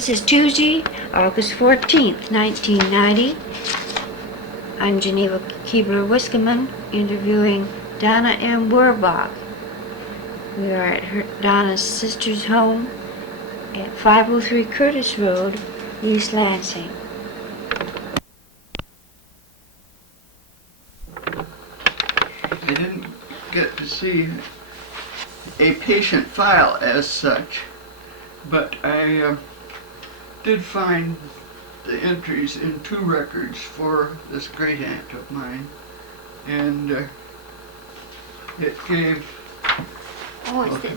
This is Tuesday, August 14th, 1990. I'm Geneva Kebler Wiskemann interviewing Donna Werback. We are at Donna's sister's home at 503 Curtis Road, East Lansing. I didn't get to see a patient file as such, but I did find the entries in two records for this great aunt of mine, and it gave...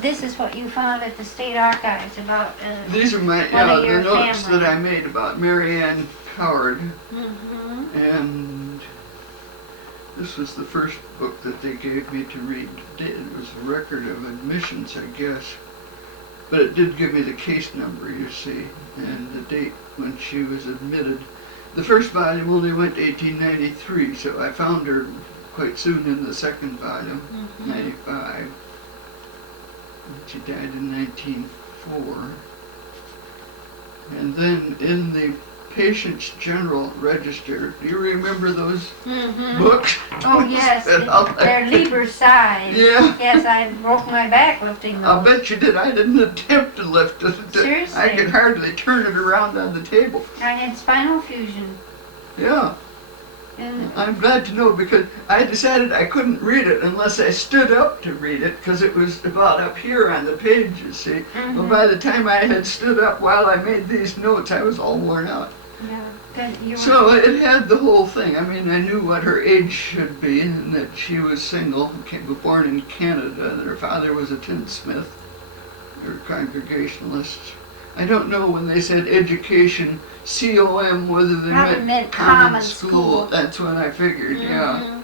This is what you found at the State Archives about these are my the notes that I made about Mary Ann Howard, and this was the first book that they gave me to read. It was a record of admissions, I guess, but it did give me the case number, you see, and the date when she was admitted. The first volume only went to 1893, so I found her quite soon in the second volume, 95. She died in 1904. And then in the Patient's General Register, do you remember those books? Oh yes, they're Lieber size. Yeah. Yes, I broke my back lifting those. I'll bet you did. I didn't attempt to lift it. Seriously? I could hardly turn it around on the table. I had spinal fusion. Yeah. And I'm glad to know, because I decided I couldn't read it unless I stood up to read it, because it was about up here on the page, you see. Well, by the time I had stood up while I made these notes, I was all worn out. yeah, So it had the whole thing. I mean, I knew what her age should be, and that she was single, born in Canada, that her father was a tinsmith. They were Congregationalists. I don't know when they said education, C-O-M, whether they meant common school. That's what I figured, yeah.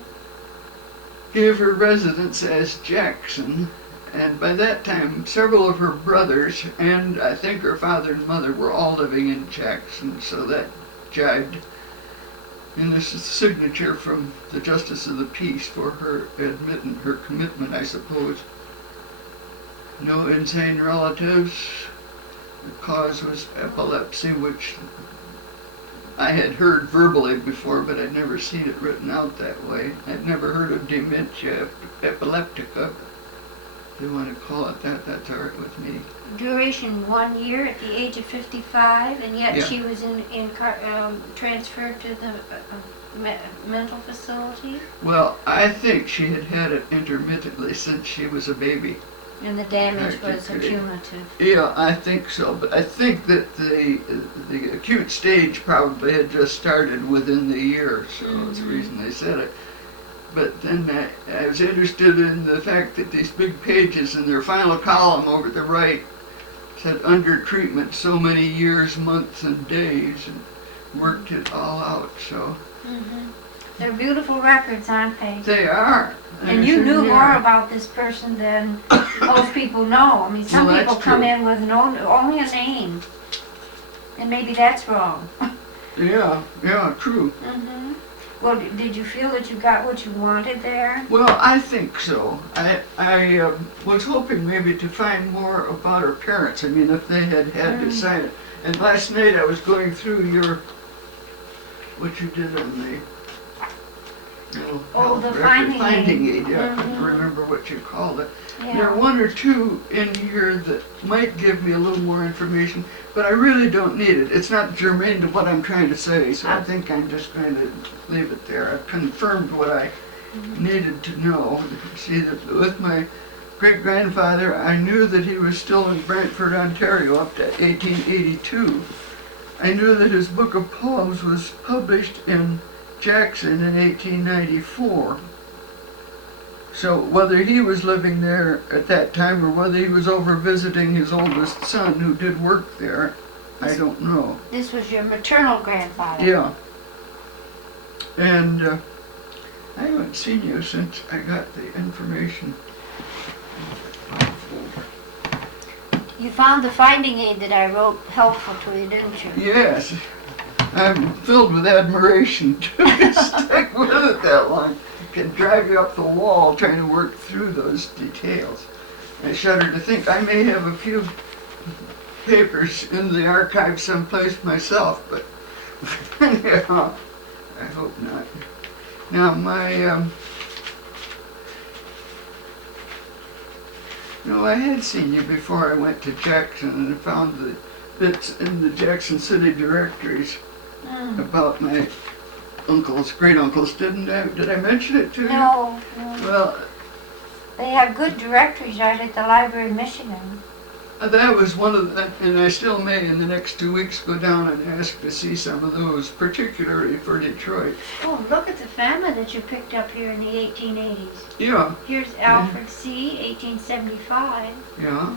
Gave her residence as Jackson, and by that time several of her brothers and I think her father and mother were all living in Jackson, so that jibed. And this is the signature from the Justice of the Peace for her her commitment, I suppose. No insane relatives. The cause was epilepsy, which I had heard verbally before, but I'd never seen it written out that way. I'd never heard of dementia epileptica. If you want to call it that, that's all right with me. Duration 1 year at the age of 55, and yet she was transferred to the mental facility? Well, I think she had had it intermittently since she was a baby. And the damage was accumulative. Yeah, I think so. But I think that the acute stage probably had just started within the year, so that's the reason they said it. But then I was interested in the fact that these big pages in their final column over the right said under treatment so many years, months, and days, and worked it all out, so. They're beautiful records, aren't they? They are. And you knew more about this person than most people know. I mean, some people come in with only a name, and maybe that's wrong. Yeah, true. Well, did you feel that you got what you wanted there? Well, I think so. I was hoping maybe to find more about her parents. I mean, if they had decided. And last night I was going through what you did on the the finding aid. Yeah, I couldn't remember what you called it. Yeah. There are one or two in here that might give me a little more information, but I really don't need it. It's not germane to what I'm trying to say, so I think I'm just going to leave it there. I've confirmed what I needed to know. See, that with my great-grandfather, I knew that he was still in Brantford, Ontario up to 1882. I knew that his book of poems was published in Jackson in 1894. So whether he was living there at that time or whether he was over visiting his oldest son who did work there, I don't know. This was your maternal grandfather? Yeah. And I haven't seen you since I got the information. You found the finding aid that I wrote helpful to you, didn't you? Yes. I'm filled with admiration to stick with it that long. I can drive you up the wall trying to work through those details. I shudder to think I may have a few papers in the archive someplace myself, but yeah, I hope not. Now no, I had seen you before I went to Jackson and found the bits in the Jackson City directories about my uncles, great uncles. Did I mention it to you? No. Well, They have good directories right at the Library of Michigan. that was one of the, and I still may in the next 2 weeks go down and ask to see some of those, particularly for Detroit. Oh, look at the family that you picked up here in the 1880s. Yeah. Here's Alfred C., 1875. Yeah.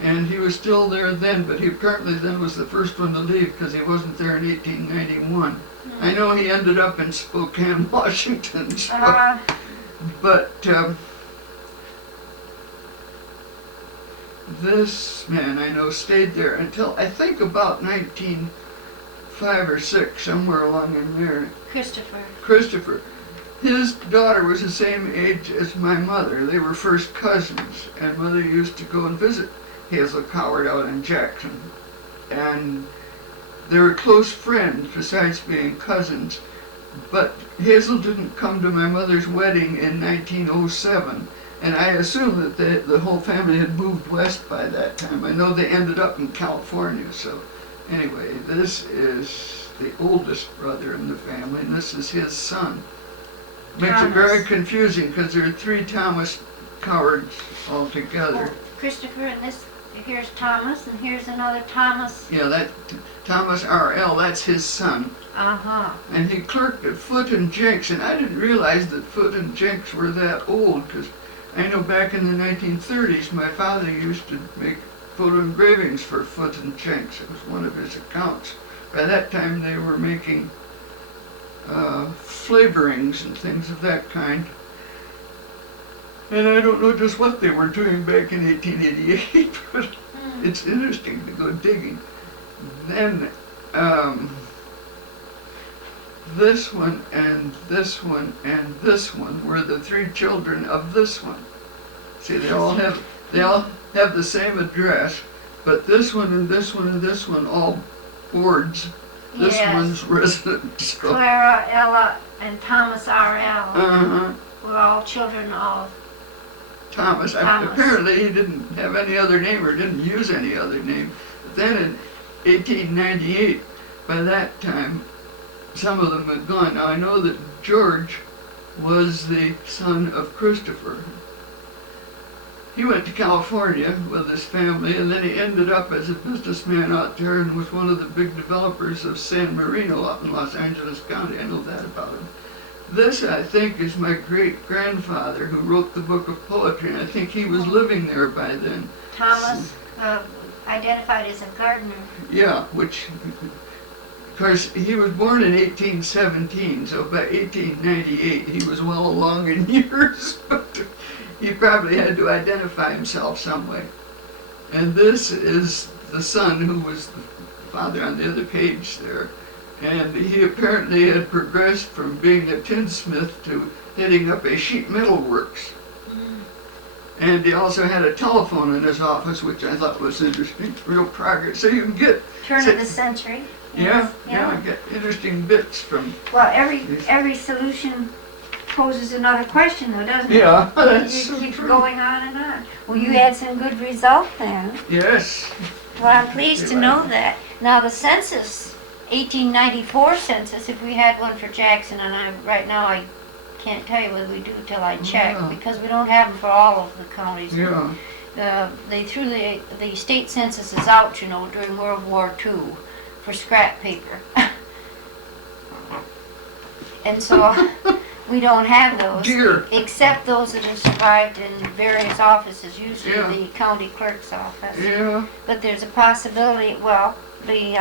And he was still there then, but he apparently then was the first one to leave because he wasn't there in 1891. I know he ended up in Spokane, Washington. So, but this man I know stayed there until I think about 1905 or 6, somewhere along in there. Christopher. His daughter was the same age as my mother. They were first cousins, and Mother used to go and visit Hazel Coward out in Jackson. And they were close friends besides being cousins. But Hazel didn't come to my mother's wedding in 1907, and I assume that the whole family had moved west by that time. I know they ended up in California, so anyway, this is the oldest brother in the family, and this is his son. Makes it very confusing because there are 3 Thomas Cowards altogether. Oh, Christopher, and here's Thomas, and here's another Thomas. Yeah, that Thomas R.L., that's his son. And he clerked at Foot and Jenks, and I didn't realize that Foot and Jenks were that old, because I know back in the 1930s my father used to make photo engravings for Foot and Jenks. It was one of his accounts. By that time they were making flavorings and things of that kind. And I don't know just what they were doing back in 1888, but it's interesting to go digging. Then this one and this one and this one were the 3 children of this one. See, they all have the same address, but this one and this one and this one all boards. This one's resident. So. Clara, Ella, and Thomas R.L. We're all children of Thomas. Apparently he didn't have any other name or didn't use any other name. But then in 1898, by that time, some of them had gone. Now I know that George was the son of Christopher. He went to California with his family, and then he ended up as a businessman out there and was one of the big developers of San Marino up in Los Angeles County. I know that about him. This, I think, is my great-grandfather who wrote the book of poetry, and I think he was living there by then. Thomas, identified as a gardener. Yeah, which, of course, he was born in 1817, so by 1898 he was well along in years, but he probably had to identify himself some way. And this is the son who was the father on the other page there. And he apparently had progressed from being a tinsmith to heading up a sheet metal works. And he also had a telephone in his office, which I thought was interesting. Real progress. So you can get... Turn of the century. Yeah, get interesting bits from... Well, every solution poses another question, though, doesn't it? Yeah, that's It keeps going on and on. Well, you had some good result then. Yes. Well, I'm pleased to know that. Now, the census, 1894 census, if we had one for Jackson, and right now I can't tell you whether we do till I check, because we don't have them for all of the counties. Yeah. They threw the state censuses out, you know, during World War II for scrap paper. And so we don't have those, except those that have survived in various offices, usually the county clerk's office. Yeah. But there's a possibility, well, the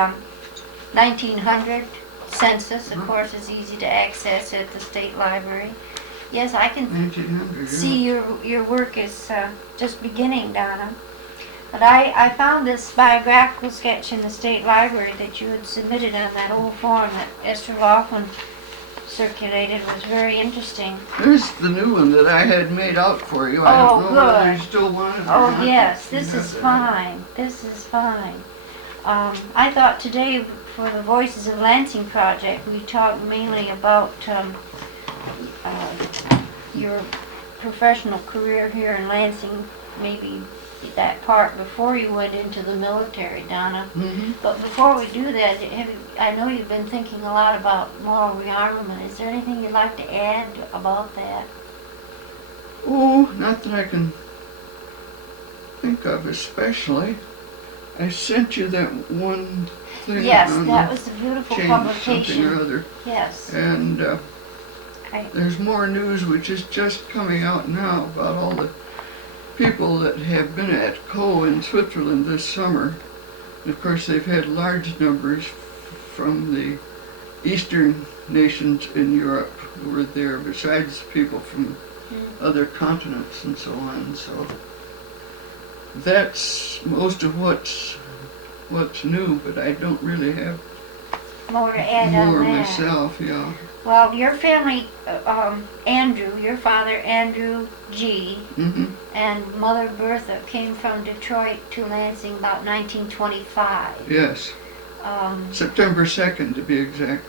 1900 census, of course, is easy to access at the state library. Yes, I can see your work is just beginning, Donna. But I found this biographical sketch in the state library that you had submitted on that old form that Esther Laughlin circulated was very interesting. There's the new one that I had made out for you. I Oh, don't know whether good. you still want it or Oh, not. yes, this Yeah, is fine. This is fine. I thought today for the Voices of Lansing project, we talked mainly about your professional career here in Lansing, maybe that part before you went into the military, Donna. Mm-hmm. But before we do that, I know you've been thinking a lot about moral rearmament. Is there anything you'd like to add about that? Oh, not that I can think of especially. I sent you that one thing Yes, on that was a beautiful change publication. something or other. Yes. And I- there's more news which is just coming out now about all the people that have been at CO in Switzerland this summer. And of course, they've had large numbers from the eastern nations in Europe who were there, besides people from other continents and so on. So that's most of what's new, but I don't really have More to add more on that. myself. Yeah. Well, your family, Andrew, your father, Andrew G., Mm-hmm. and Mother Bertha came from Detroit to Lansing about 1925. Yes. September 2nd, to be exact.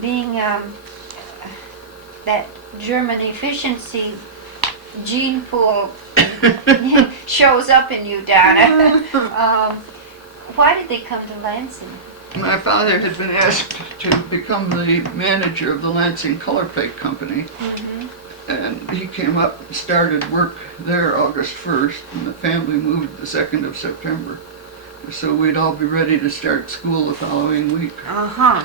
Being that German efficiency gene pool shows up in you, Donna. Why did they come to Lansing? My father had been asked to become the manager of the Lansing Color Plate Company, Mm-hmm. and he came up and started work there August 1st, and the family moved the 2nd of September. So we'd all be ready to start school the following week. Uh-huh.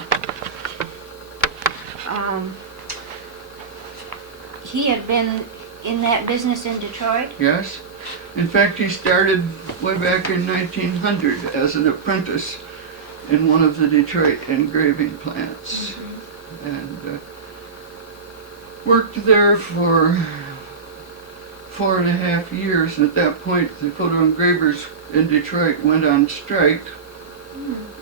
He had been in that business in Detroit? Yes. In fact, he started way back in 1900 as an apprentice in one of the Detroit engraving plants. Mm-hmm. And worked there for 4.5 years. And at that point, the photo engravers in Detroit went on strike.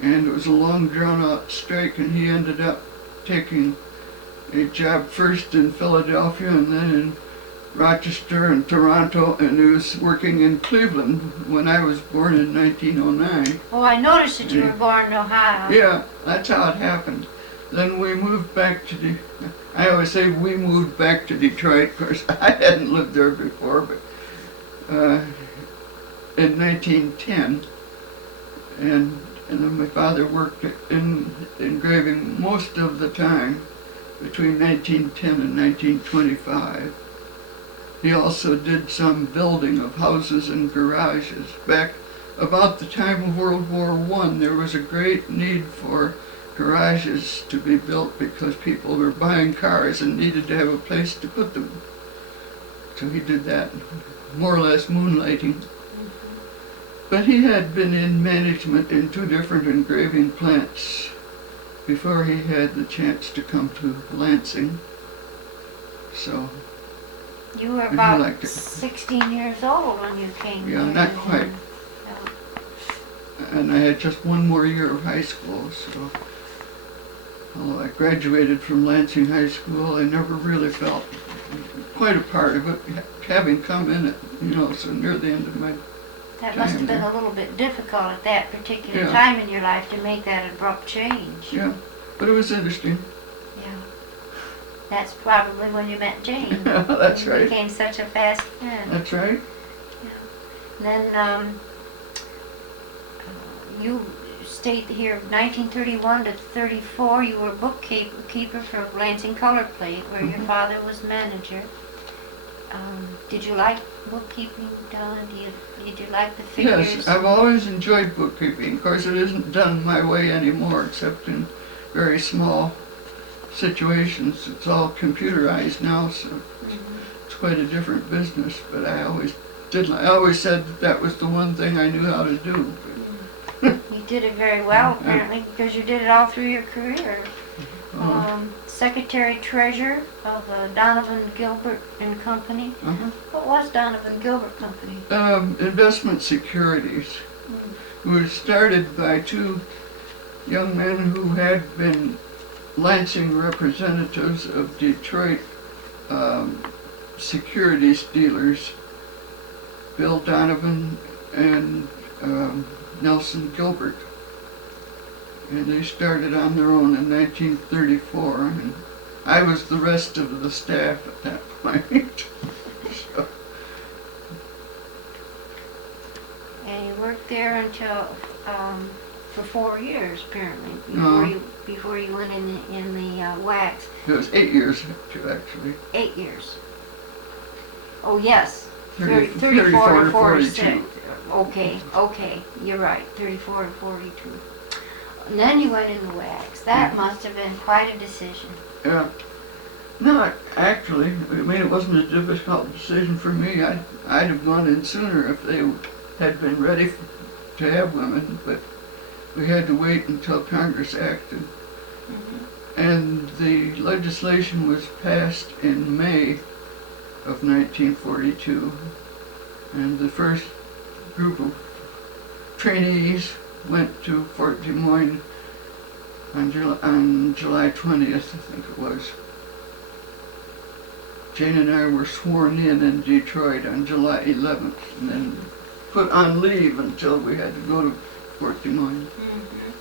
And it was a long, drawn-out strike, and he ended up taking a job first in Philadelphia and then in Rochester and Toronto, and he was working in Cleveland when I was born in 1909. Oh, I noticed that you were born in Ohio. Yeah, that's how it happened. Then we moved back to I always say we moved back to Detroit. Of course, I hadn't lived there before, but in 1910, and then my father worked in engraving most of the time between 1910 and 1925. He also did some building of houses and garages. Back about the time of World War I, there was a great need for garages to be built because people were buying cars and needed to have a place to put them. So he did that, more or less moonlighting. But he had been in management in 2 different engraving plants before he had the chance to come to Lansing. So You were I about liked it. 16 years old when you came Yeah, here. not quite. Yeah. And I had just 1 more year of high school, so although I graduated from Lansing High School, I never really felt quite a part of it, having come in it, so near the end of my That must have been there. a little bit difficult at that particular Yeah. time in your life to make that abrupt change. Yeah, but it was interesting. Yeah. That's probably when you met Jane. That's You right. became such a fast friend. That's right. Then you stayed here 1931 to 34. You were bookkeeper for Lansing Color Plate, where your father was manager. Did you like bookkeeping, Donna? Did you like the figures? Yes, I've always enjoyed bookkeeping. Of course, it isn't done my way anymore, except in very small situations. It's all computerized now, so it's quite a different business. But I always said that was the one thing I knew how to do. You did it very well, apparently, because you did it all through your career. Secretary Treasurer of Donovan Gilbert and Company. What was Donovan Gilbert Company? Investment securities. It was started by 2 young men who had been Lansing representatives of Detroit securities dealers, Bill Donovan and Nelson Gilbert. And they started on their own in 1934, and I was the rest of the staff at that point. So. And you worked there until for 4 years, apparently, before you went in the wax. It was 8 years, actually. 8 years. Oh yes, 34 34 to to 46. 42. Okay, you're right, 34 to 42. And then you went in the wax. That must have been quite a decision. Yeah. No, actually, I mean, it wasn't a difficult decision for me. I'd have gone in sooner if they had been ready to have women, but we had to wait until Congress acted. Mm-hmm. And the legislation was passed in May of 1942, and the first group of trainees went to Fort Des Moines on July 20th, I think it was. Jane and I were sworn in Detroit on July 11th, and then put on leave until we had to go to Fort Des Moines. Mm-hmm.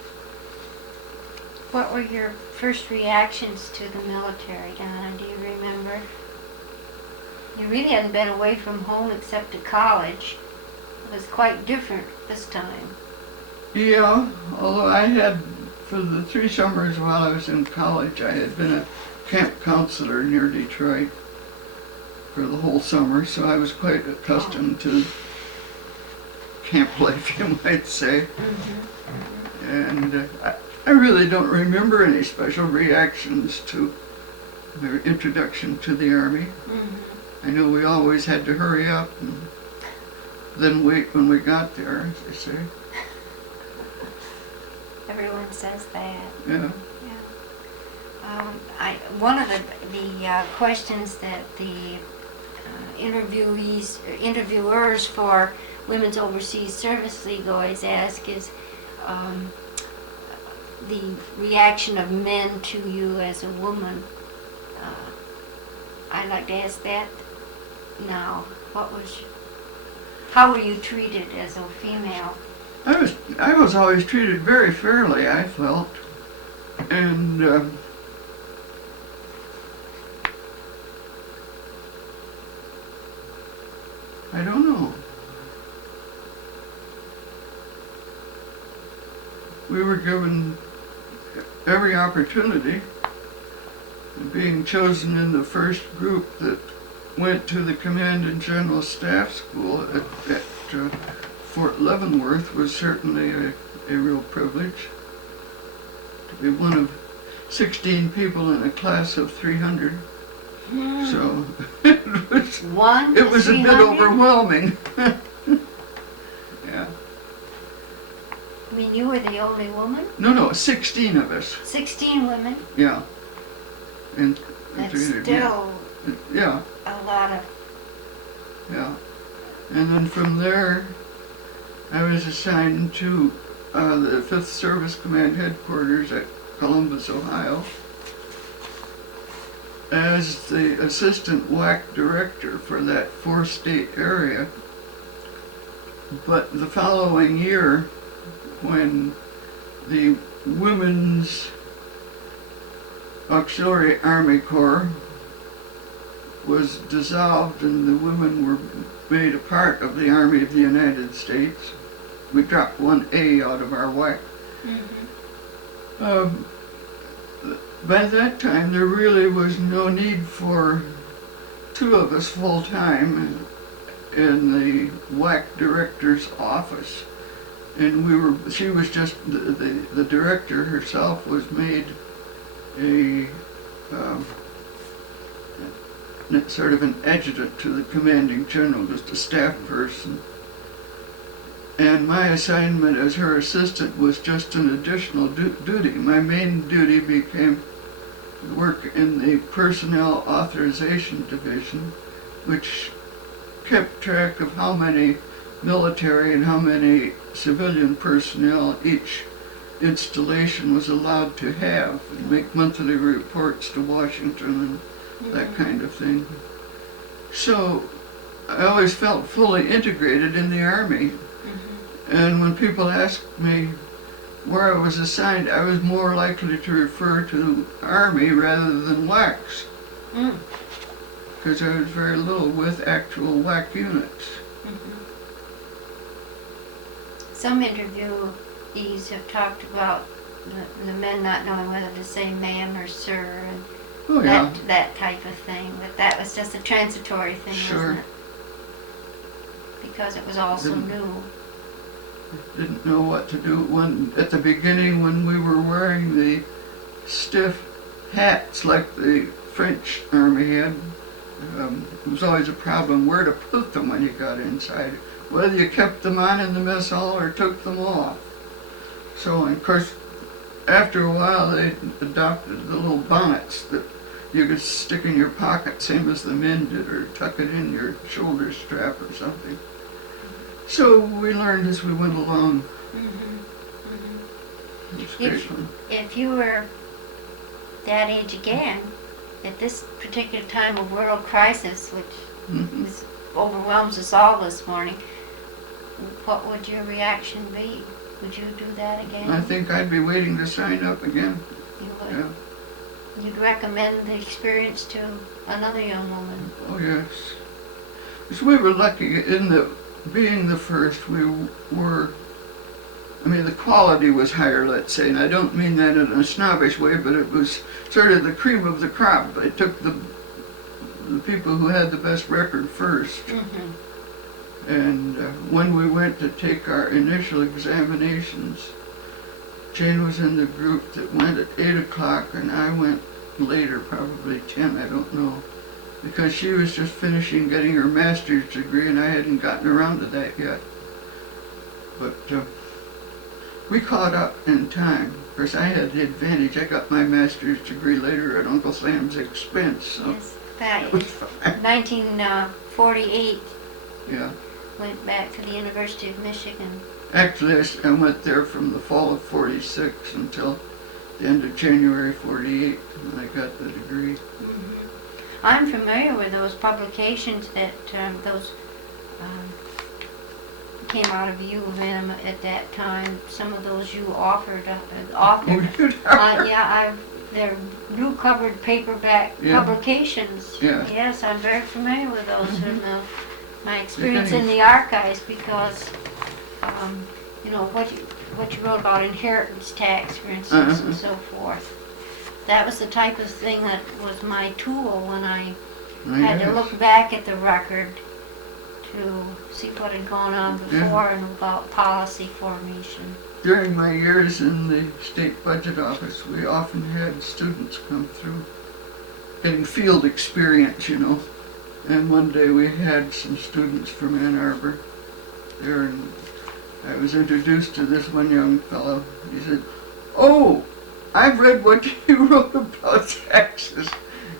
What were your first reactions to the military, Donna? Do you remember? You really hadn't been away from home except to college. It was quite different this time. Yeah, although I had, for the 3 summers while I was in college, I had been a camp counselor near Detroit for the whole summer, so I was quite accustomed to camp life, you might say. Mm-hmm. And I really don't remember any special reactions to their introduction to the Army. Mm-hmm. I know we always had to hurry up and then wait when we got there, as they say. Everyone says that. Yeah. One of the questions that the interviewers for Women's Overseas Service League always ask is the reaction of men to you as a woman. I'd like to ask that now. How were you treated as a female? I was always treated very fairly, I felt, and I don't know. We were given every opportunity. Being chosen in the first group that went to the Command and General Staff School at Fort Leavenworth was certainly a real privilege. To be one of 16 people in a class of 300. So it was a bit overwhelming. Yeah. I mean, you were the only woman? No, 16 of us. 16 women? Yeah. And that's still yeah. A lot of... Yeah. And then from there, I was assigned to the 5th Service Command Headquarters at Columbus, Ohio, as the Assistant WAC Director for that 4-state area. But the following year, when the Women's Auxiliary Army Corps was dissolved and the women were made a part of the Army of the United States, we dropped 1A out of our WAC. Mm-hmm. By that time, there really was no need for 2 of us full-time in the WAC director's office. And she was just, the director herself was made a sort of an adjutant to the commanding general, just a staff person. And my assignment as her assistant was just an additional duty. My main duty became work in the Personnel Authorization Division, which kept track of how many military and how many civilian personnel each installation was allowed to have and make monthly reports to Washington and that kind of thing. So I always felt fully integrated in the Army. And when people asked me where I was assigned, I was more likely to refer to Army rather than WACs. Because I was very little with actual WAC units. Some interviewees have talked about the men not knowing whether to say ma'am or sir and that type of thing, but that was just a transitory thing, wasn't it? Because it was all so new. Didn't know what to do at the beginning when we were wearing the stiff hats like the French Army had. It was always a problem where to put them when you got inside, whether you kept them on in the mess hall or took them off. So, of course, after a while they adopted the little bonnets that you could stick in your pocket, same as the men did, or tuck it in your shoulder strap or something. So we learned as we went along. If you were that age again, at this particular time of world crisis, which overwhelms us all this morning, what would your reaction be? Would you do that again? I think I'd be waiting to sign up again. You would? Yeah. You'd recommend the experience to another young woman? Oh, yes. Because we were lucky in that being the first, we were, I mean, the quality was higher, let's say, and I don't mean that in a snobbish way, but it was sort of the cream of the crop. They took the people who had the best record first. And when we went to take our initial examinations, Jane was in the group that went at 8 o'clock, and I went later, probably 10, I don't know. Because she was just finishing getting her master's degree and I hadn't gotten around to that yet. But we caught up in time. Of course, I had the advantage. I got my master's degree later at Uncle Sam's expense. So yes, that was 1948. Yeah. Went back to the University of Michigan. Actually, I went there from the fall of 46 until the end of January 48 when I got the degree. I'm familiar with those publications that came out of U of M at that time. Some of those you authored. They're blue-covered paperback publications. Yeah. Yes, I'm very familiar with those from my experience in the archives because, you know, what you wrote about inheritance tax, for instance, and so forth. That was the type of thing that was my tool when I had to look back at the record to see what had gone on before and about policy formation. During my years in the state budget office, we often had students come through getting field experience, you know. And one day we had some students from Ann Arbor there, and I was introduced to this one young fellow. He said, "Oh, I've read what you wrote about taxes."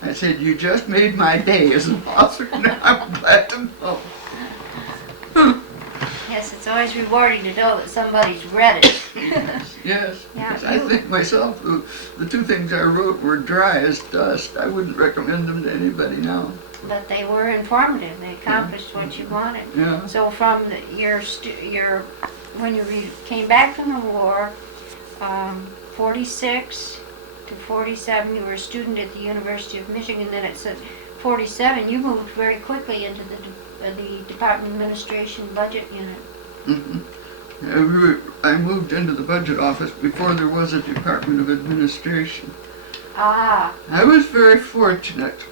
I said, "You just made my day as an author, and I'm glad to know." Yes, it's always rewarding to know that somebody's read it. Yes. Yeah, I think myself, the two things I wrote were dry as dust. I wouldn't recommend them to anybody now. But they were informative. They accomplished what you wanted. Yeah. So from when you came back from the war, 46 to 47, you were a student at the University of Michigan. Then at 47, you moved very quickly into the Department of Administration Budget Unit. I moved into the budget office before there was a Department of Administration. Ah. I was very fortunate.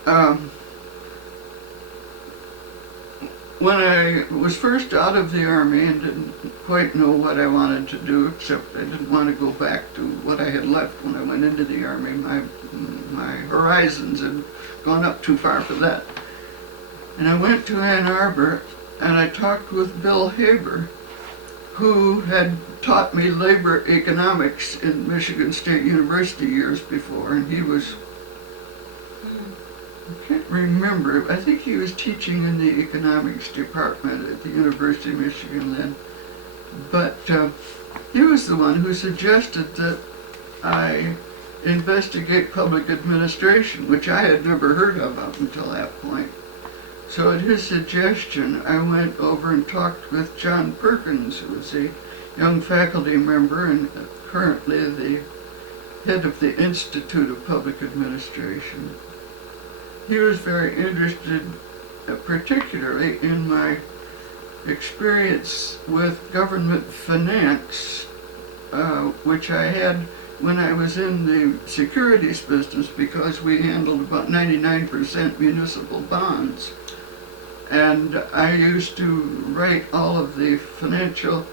When I was first out of the Army and didn't quite know what I wanted to do, except I didn't want to go back to what I had left when I went into the Army. My horizons had gone up too far for that. And I went to Ann Arbor and I talked with Bill Haber, who had taught me labor economics in Michigan State University years before, and he was, I can't remember, I think he was teaching in the economics department at the University of Michigan then. But he was the one who suggested that I investigate public administration, which I had never heard of up until that point. So at his suggestion, I went over and talked with John Perkins, who was a young faculty member and currently the head of the Institute of Public Administration. He was very interested, particularly in my experience with government finance, which I had when I was in the securities business, because we handled about 99% municipal bonds. And I used to write all of the financial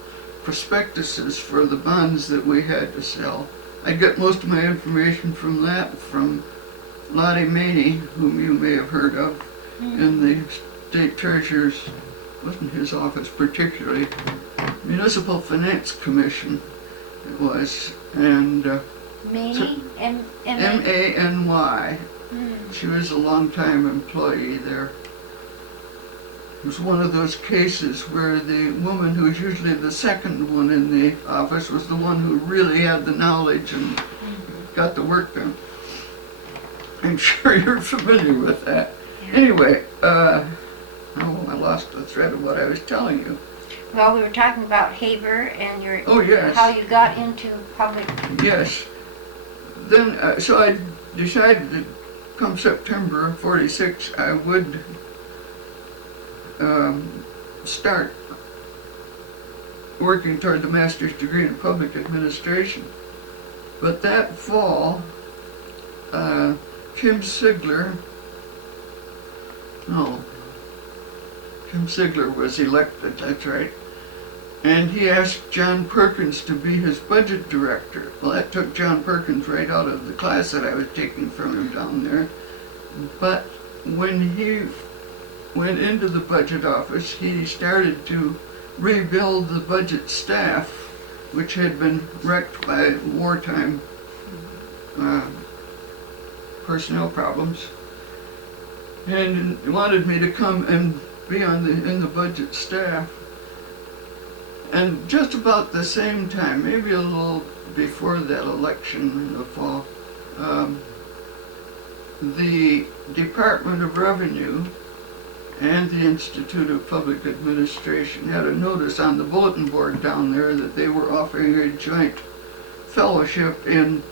prospectuses for the bonds that we had to sell. I get most of my information from that, from Lottie Maney, whom you may have heard of, in the state treasurer's, wasn't his office particularly, Municipal Finance Commission it was, and Maney? M-A-N-Y. She was a long-time employee there. It was one of those cases where the woman who was usually the second one in the office was the one who really had the knowledge and got the work done. I'm sure you're familiar with that. Yeah. Anyway, I lost the thread of what I was telling you. Well, we were talking about Haber and your Oh, yes. how you got into public. Yes. Then, so I decided that come September of '46, I would start working toward the master's degree in public administration. But that fall, Kim Sigler was elected, that's right. And he asked John Perkins to be his budget director. Well, that took John Perkins right out of the class that I was taking from him down there. But when he went into the budget office, he started to rebuild the budget staff, which had been wrecked by wartime personnel problems, and wanted me to come and be in the budget staff. And just about the same time, maybe a little before that election in the fall, the Department of Revenue and the Institute of Public Administration had a notice on the bulletin board down there that they were offering a joint fellowship in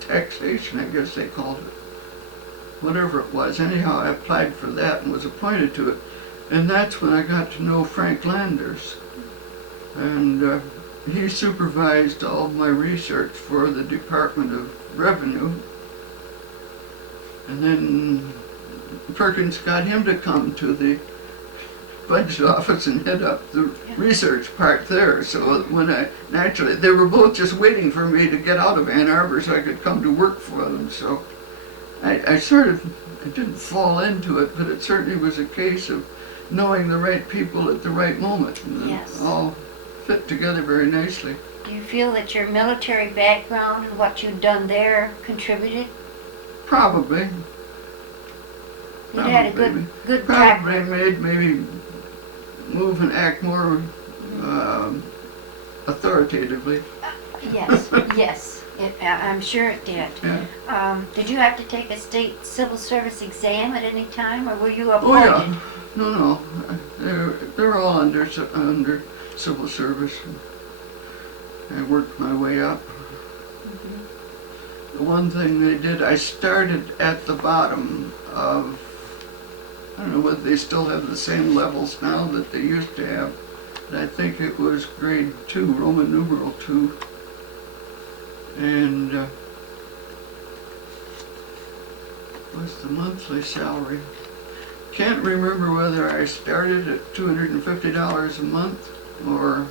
taxation, I guess they called it. Whatever it was. Anyhow, I applied for that and was appointed to it. And that's when I got to know Frank Landers. And he supervised all of my research for the Department of Revenue. And then Perkins got him to come to the budget office and head up the research part there. So when naturally, they were both just waiting for me to get out of Ann Arbor so I could come to work for them. So I didn't fall into it, but it certainly was a case of knowing the right people at the right moment. And Yes. all fit together very nicely. Do you feel that your military background and what you'd done there contributed? Probably. You had a good track Probably record. made maybe move and act more authoritatively. Yes, yes. I'm sure it did. Yeah. Did you have to take a state civil service exam at any time, or were you Oh appointed? yeah. No. They're all under civil service. I worked my way up. The one thing they did, I started at the bottom of, I don't know whether they still have the same levels now that they used to have, but I think it was grade 2, Roman numeral 2. And what's the monthly salary? Can't remember whether I started at $250 a month or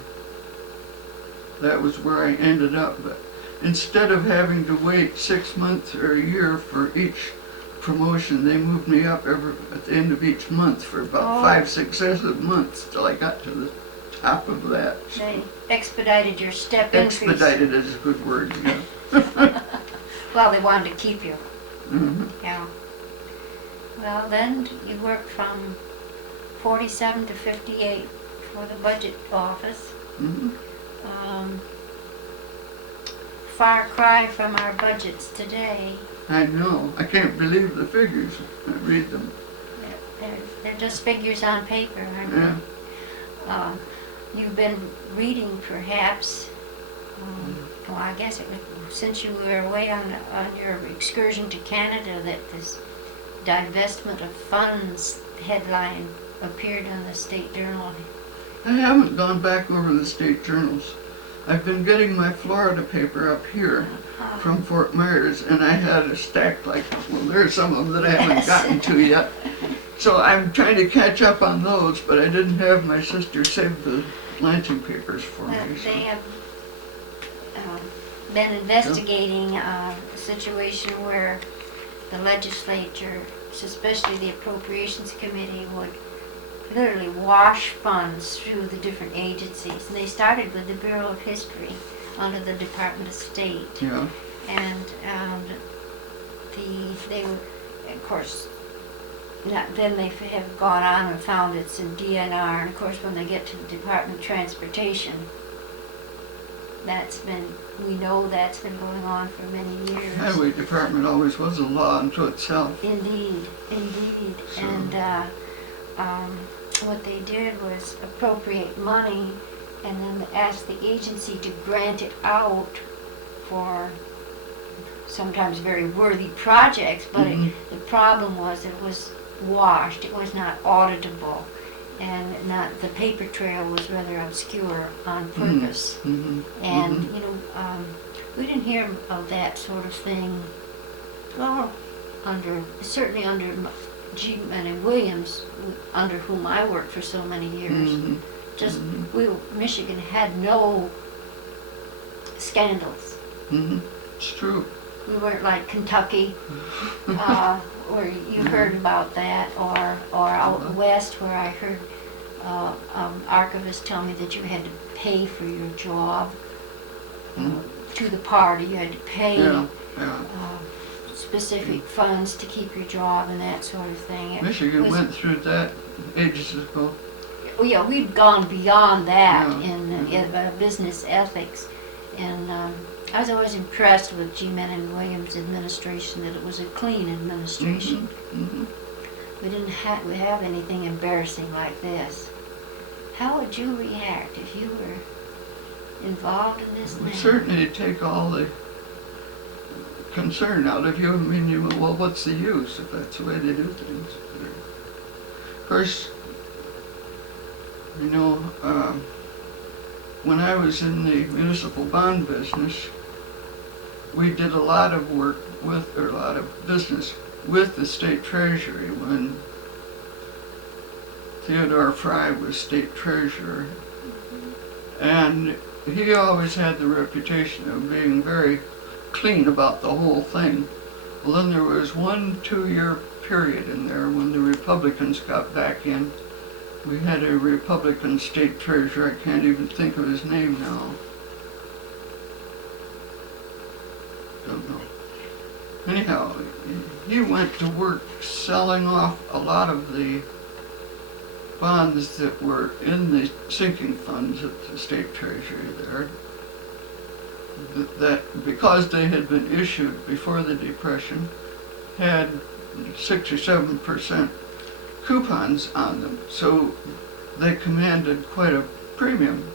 that was where I ended up. But instead of having to wait 6 months or a year for each promotion, they moved me up at the end of each month for about 5 successive months till I got to the top of that. So They expedited your step increase. expedited is a good word, yeah. Well, they wanted to keep you. Mhm. Yeah. Well, then you worked from 47 to 58 for the budget office. Mm-hmm. Far cry from our budgets today. I know. I can't believe the figures. I read them. They're just figures on paper, aren't Yeah. they? You've been reading, perhaps. Well, I guess it was since you were away on your excursion to Canada that this divestment of funds headline appeared on the State Journal. I haven't gone back over the state journals. I've been getting my Florida paper up here from Fort Myers, and I had a stack well, there's some of them that I haven't gotten to yet. So I'm trying to catch up on those, but I didn't have my sister save the Lansing papers for me. So. They have been investigating a situation where the legislature, especially the Appropriations Committee, would literally wash funds through the different agencies. And they started with the Bureau of History under the Department of State. Yeah. And they were, of course, then they have gone on and found it's in DNR. And of course, when they get to the Department of Transportation, we know that's been going on for many years. Highway Department always was a law unto itself. Indeed. So. And what they did was appropriate money and then ask the agency to grant it out for sometimes very worthy projects, but the problem was it was washed, it was not auditable, and the paper trail was rather obscure on purpose. And we didn't hear of that sort of thing, well, certainly under G. Williams, under whom I worked for so many years. Michigan had no scandals. It's true. We weren't like Kentucky, where you heard about that, or out west where I heard archivists tell me that you had to pay for your job to the party. You had to pay specific funds to keep your job and that sort of thing. Michigan went through that ages ago. Well, yeah, we'd gone beyond that in business ethics, and I was always impressed with G. Williams' administration, that it was a clean administration. We didn't have anything embarrassing like this. How would you react if you were involved in this now? Certainly take all the concern out of you. I mean, well, what's the use if that's the way they do things? Of course, when I was in the municipal bond business, we did a lot of business with the state treasury when Theodore Fry was state treasurer. And he always had the reputation of being very clean about the whole thing. Well, then there was 1-2 year period in there when the Republicans got back in. We had a Republican state treasurer, I can't even think of his name now. Don't know. Anyhow, he went to work selling off a lot of the bonds that were in the sinking funds at the state treasury there, that because they had been issued before the Depression, had 6 or 7% coupons on them, so they commanded quite a premium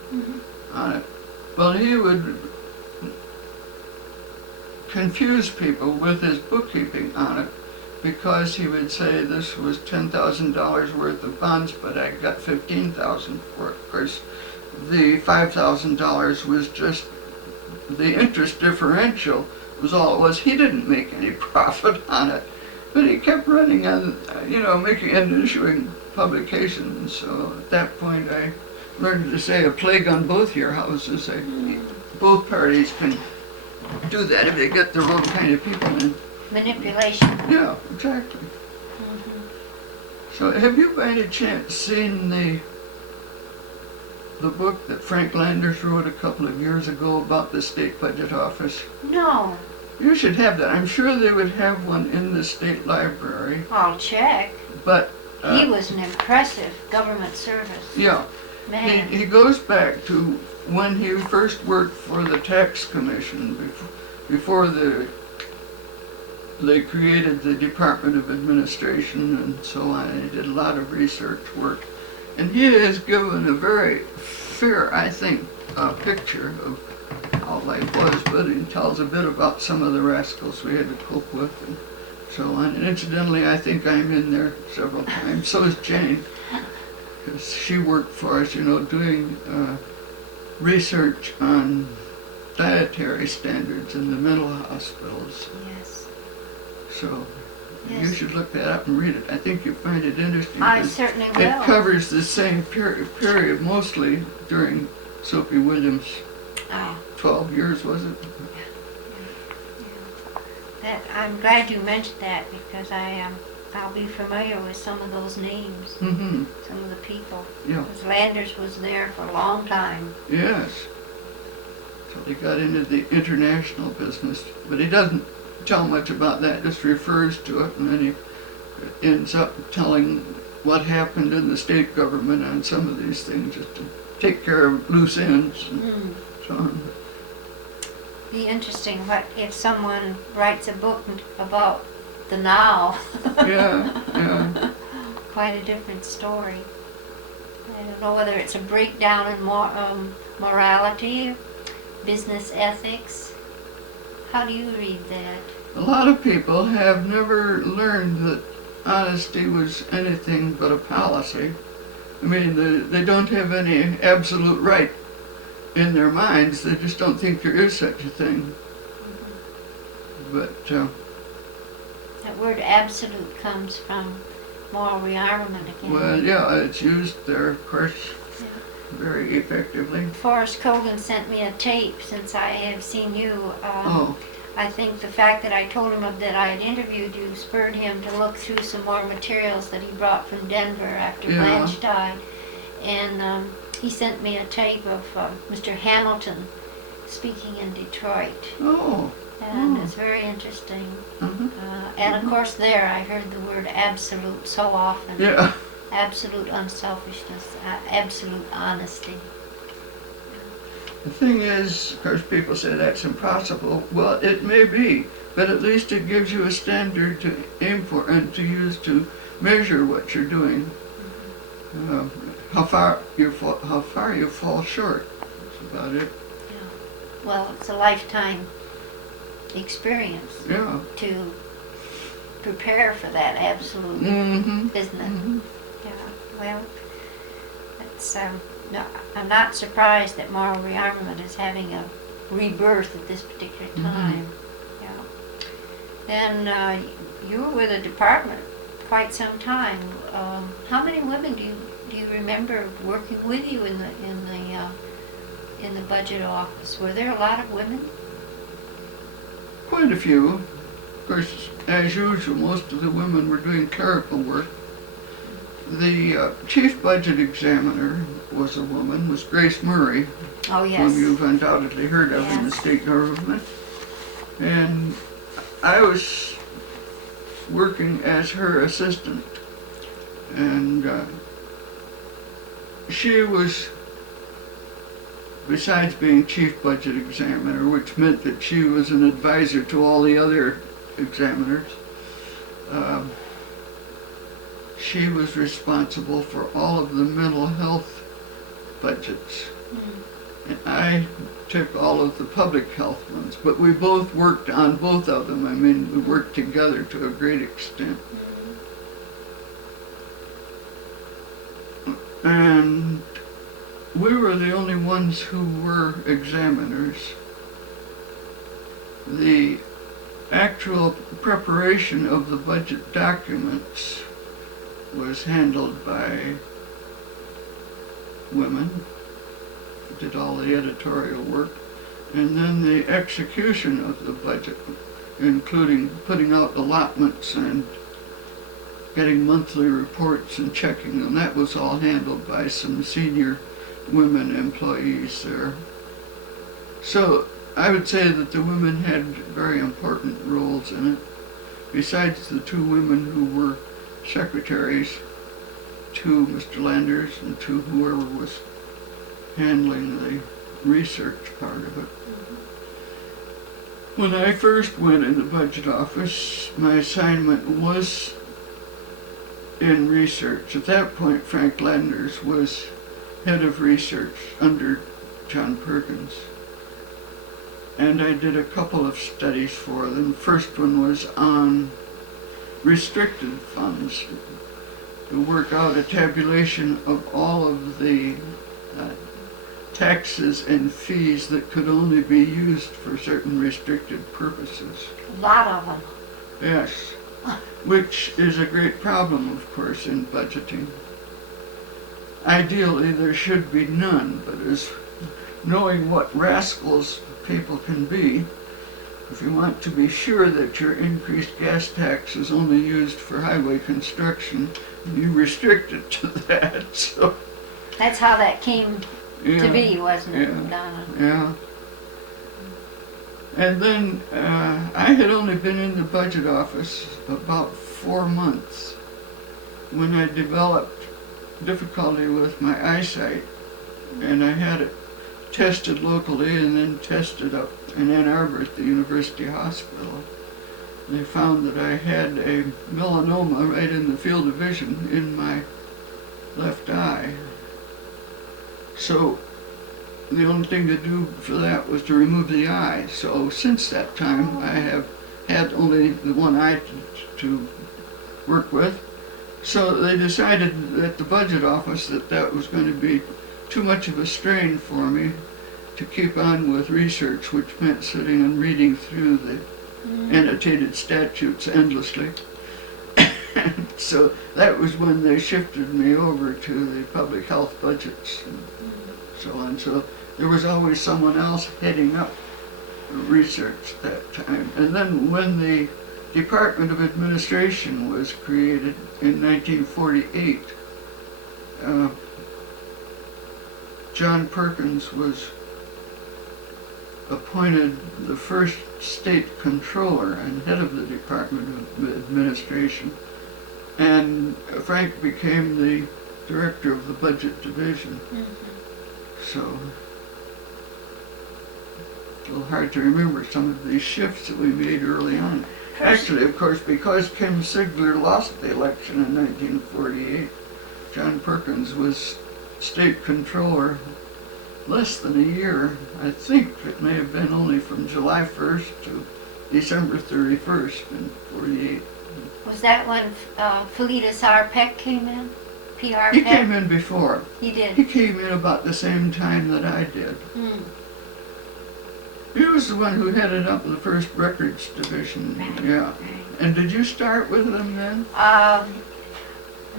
on it. Well, he would confuse people with his bookkeeping on it, because he would say this was $10,000 worth of bonds, but I got $15,000 for it. Of course, the $5,000 was just the interest differential was all it was. He didn't make any profit on it, but he kept running on, making and issuing publications. So at that point, I learned to say a plague on both your houses. Both parties can do that if they get the wrong kind of people in. Manipulation. Yeah, exactly. So have you by any chance seen the book that Frank Landers wrote a couple of years ago about the state budget office? No. You should have that. I'm sure they would have one in the state library. I'll check. But he was an impressive government service. Yeah, Man. He goes back to when he first worked for the tax commission before they created the Department of Administration and so on. He did a lot of research work. And he has given a very fair, I think, picture of how life was, but he tells a bit about some of the rascals we had to cope with and so on. And incidentally, I think I'm in there several times. So is Jane, because she worked for us, doing research on dietary standards in the mental hospitals. Yes. So you Yes. should look that up and read it. I think you'll find it interesting. I certainly will. It covers the same period mostly during Sophie Williams' Oh. 12 years, was it? I'm glad you mentioned that because I'll be familiar with some of those names, Mm-hmm. some of the people. Yeah. Because Landers was there for a long time. Yes. So he got into the international business, but he doesn't tell much about that, just refers to it, and then he ends up telling what happened in the state government on some of these things, just to take care of loose ends and so on. Be interesting what if someone writes a book about the now. Yeah. Quite a different story. I don't know whether it's a breakdown in morality, business ethics. How do you read that? A lot of people have never learned that honesty was anything but a policy. I mean, they don't have any absolute right in their minds. They just don't think there is such a thing. But That word absolute comes from moral rearmament again. well, yeah, it's used there, of course, very effectively. Forrest Kogan sent me a tape since I have seen you. Oh, I think the fact that I told him that I had interviewed you spurred him to look through some more materials that he brought from Denver after Yeah. Blanche died. And he sent me a tape of Mr. Hamilton speaking in Detroit. oh, And it's very interesting. uh-huh. And of course there I heard the word absolute so often. Yeah. Absolute unselfishness, absolute honesty. The thing is, of course, people say that's impossible. Well, it may be, but at least it gives you a standard to aim for and to use to measure what you're doing. How far you fall short. That's about it. Well, it's a lifetime experience Yeah. to prepare for that absolute, Mm-hmm. isn't it? Mm-hmm. Yeah. Well, it's no, I'm not surprised that moral rearmament is having a rebirth at this particular time. Yeah. And you were with the department quite some time. How many women do you remember working with you in the budget office? Were there a lot of women? Quite a few. Of course, as usual, most of the women were doing clerical work. The chief budget examiner was a woman, was Grace Murray, Oh yes. whom you've undoubtedly heard of in the Yes. state government. And I was working as her assistant. And she was, besides being chief budget examiner, which meant that she was an advisor to all the other examiners, she was responsible for all of the mental health budgets. And I took all of the public health ones, but we both worked on both of them. I mean, we worked together to a great extent. And we were the only ones who were examiners. The actual preparation of the budget documents was handled by women, who did all the editorial work, and then the execution of the budget, including putting out allotments and getting monthly reports and checking them, that was all handled by some senior women employees there. So I would say that the women had very important roles in it, besides the two women who were secretaries to Mr. Landers and to whoever was handling the research part of it. When I first went in the budget office, my assignment was in research. At that point, Frank Landers was head of research under John Perkins. And I did a couple of studies for them. First one was on restricted funds, to work out a tabulation of all of the taxes and fees that could only be used for certain restricted purposes. A lot of them. Yes, which is a great problem, of course, in budgeting. Ideally, there should be none, but as knowing what rascals people can be, if you want to be sure that your increased gas tax is only used for highway construction, you restrict it to that. So that's how that came to be, wasn't it, yeah, Donna? Yeah. And then I had only been in the budget office about 4 months when I developed difficulty with my eyesight, and I had it tested locally and then tested up in Ann Arbor at the University Hospital. They found that I had a melanoma right in the field of vision in my left eye. So the only thing to do for that was to remove the eye. So since that time, I have had only the one eye to work with. So they decided at the budget office that that was going to be too much of a strain for me to keep on with research, which meant sitting and reading through the annotated statutes endlessly. So that was when they shifted me over to the public health budgets and so on. So there was always someone else heading up research that time. And then when the Department of Administration was created in 1948, John Perkins was appointed the first state controller and head of the Department of Administration, and Frank became the director of the budget division. So it's a little hard to remember some of these shifts that we made early on. Actually, of course, because Kim Sigler lost the election in 1948, John Perkins was state controller less than a year. I think it may have been only from July 1st to December 31st in 48. Was that when Felicitas R. Peck came in? P.R. He Peck? came in before. He did. He came in about the same time that I did. He was the one who headed up the first records division. Right. Yeah. Right. And did you start with them then?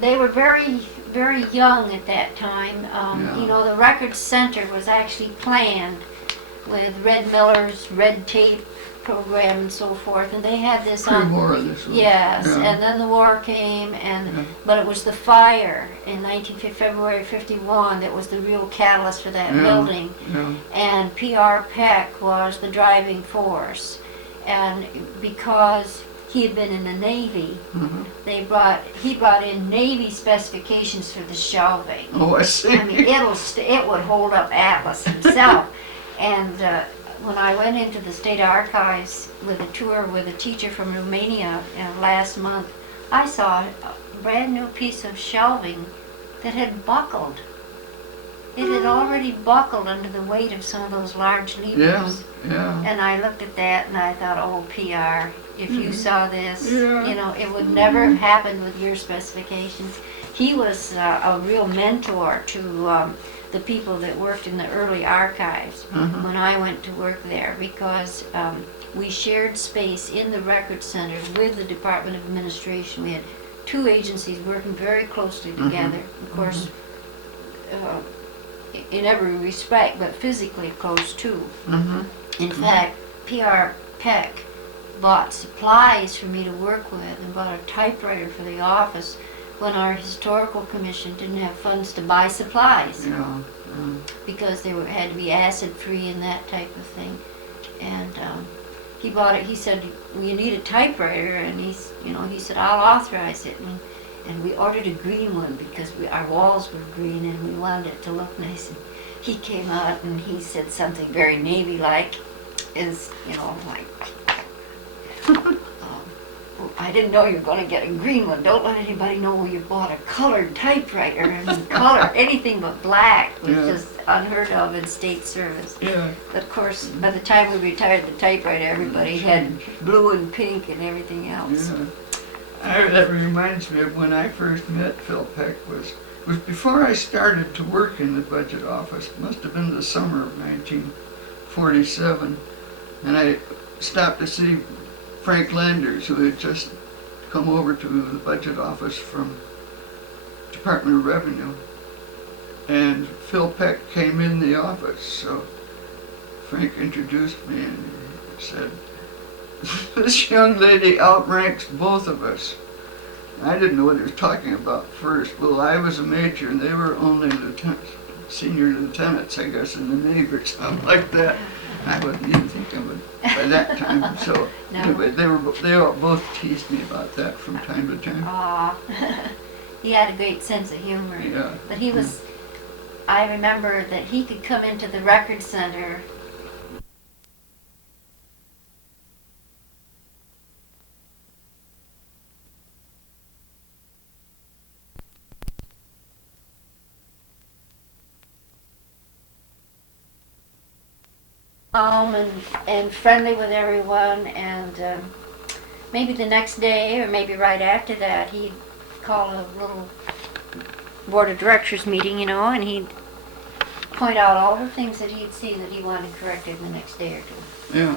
They were very, very young at that time. Yeah. You know, the records center was actually planned with Red Miller's red tape program and so forth, and they had this on. Pre-war, this was. Yes, Yeah. and then the war came, and Yeah. but it was the fire in February 51 that was the real catalyst for that Yeah. building. Yeah. And P.R. Peck was the driving force, and because he had been in the Navy, he brought in Navy specifications for the shelving. Oh, I see. I mean, it would hold up Atlas himself. And when I went into the state archives with a tour with a teacher from Romania last month, I saw a brand new piece of shelving that had buckled. It had already buckled under the weight of some of those large levers. Yeah, yeah. And I looked at that and I thought, oh, PR, if you saw this, Yeah. you know, it would never have happened with your specifications. He was a real mentor to the people that worked in the early archives when I went to work there, because we shared space in the record center with the Department of Administration. We had two agencies working very closely together, of course, in every respect, but physically close too. In fact, P.R. Peck bought supplies for me to work with and bought a typewriter for the office when our historical commission didn't have funds to buy supplies, Yeah. because they had to be acid-free and that type of thing. And he bought it. He said, well, you need a typewriter, and he said, I'll authorize it. And we ordered a green one because our walls were green and we wanted it to look nice and he came out and he said something very Navy-like, is, you know, like, I didn't know you were going to get a green one. Don't let anybody know you bought a colored typewriter. And color, anything but black was just unheard of in state service. Yeah. Of course, by the time we retired the typewriter, everybody had blue and pink and everything else. Yeah. That reminds me of when I first met Phil Peck was before I started to work in the budget office. It must have been the summer of 1947. And I stopped to see Frank Landers, who had just come over to the budget office from Department of Revenue. And Phil Peck came in the office, so Frank introduced me and he said, "This young lady outranks both of us." I didn't know what he was talking about first. Well, I was a major and they were only senior lieutenants, I guess, in the Navy or something like that. I wasn't even thinking of it by that time. So anyway, they all both teased me about that from time to time. Aw, he had a great sense of humor. Yeah. But he was, I remember that he could come into the record center and friendly with everyone, and maybe the next day or maybe right after that he'd call a little board of directors meeting, you know, and he'd point out all the things that he'd seen that he wanted corrected the next day or two. Yeah.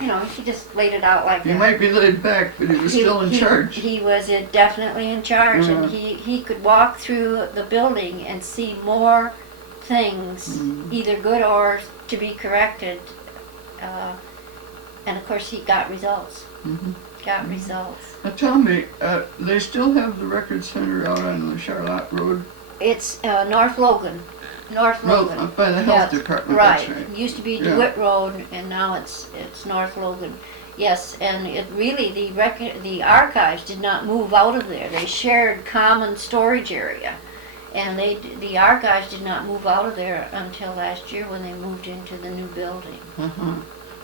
You know, he just laid it out like that. He might be laid back, but he was still in charge. He was definitely in charge, and he could walk through the building and see more things, either good or to be corrected, and of course he got results. Got results. Now tell me, they still have the record center out on the Charlotte Road? It's North Logan. North Logan. Up by the health department. Right. That's right. It used to be DeWitt Road, and now it's North Logan. Yes, and it really the archives did not move out of there. They shared common storage area. And the archives did not move out of there until last year when they moved into the new building.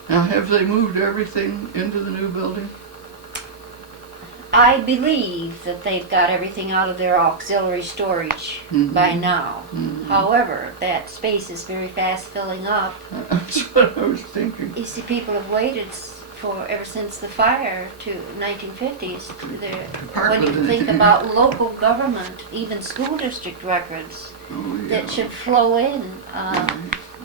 Now, have they moved everything into the new building? I believe that they've got everything out of their auxiliary storage by now. However, that space is very fast filling up. That's what I was thinking. You see, people have waited ever since the fire to 1950s. When you think about local government, even school district records that should flow in,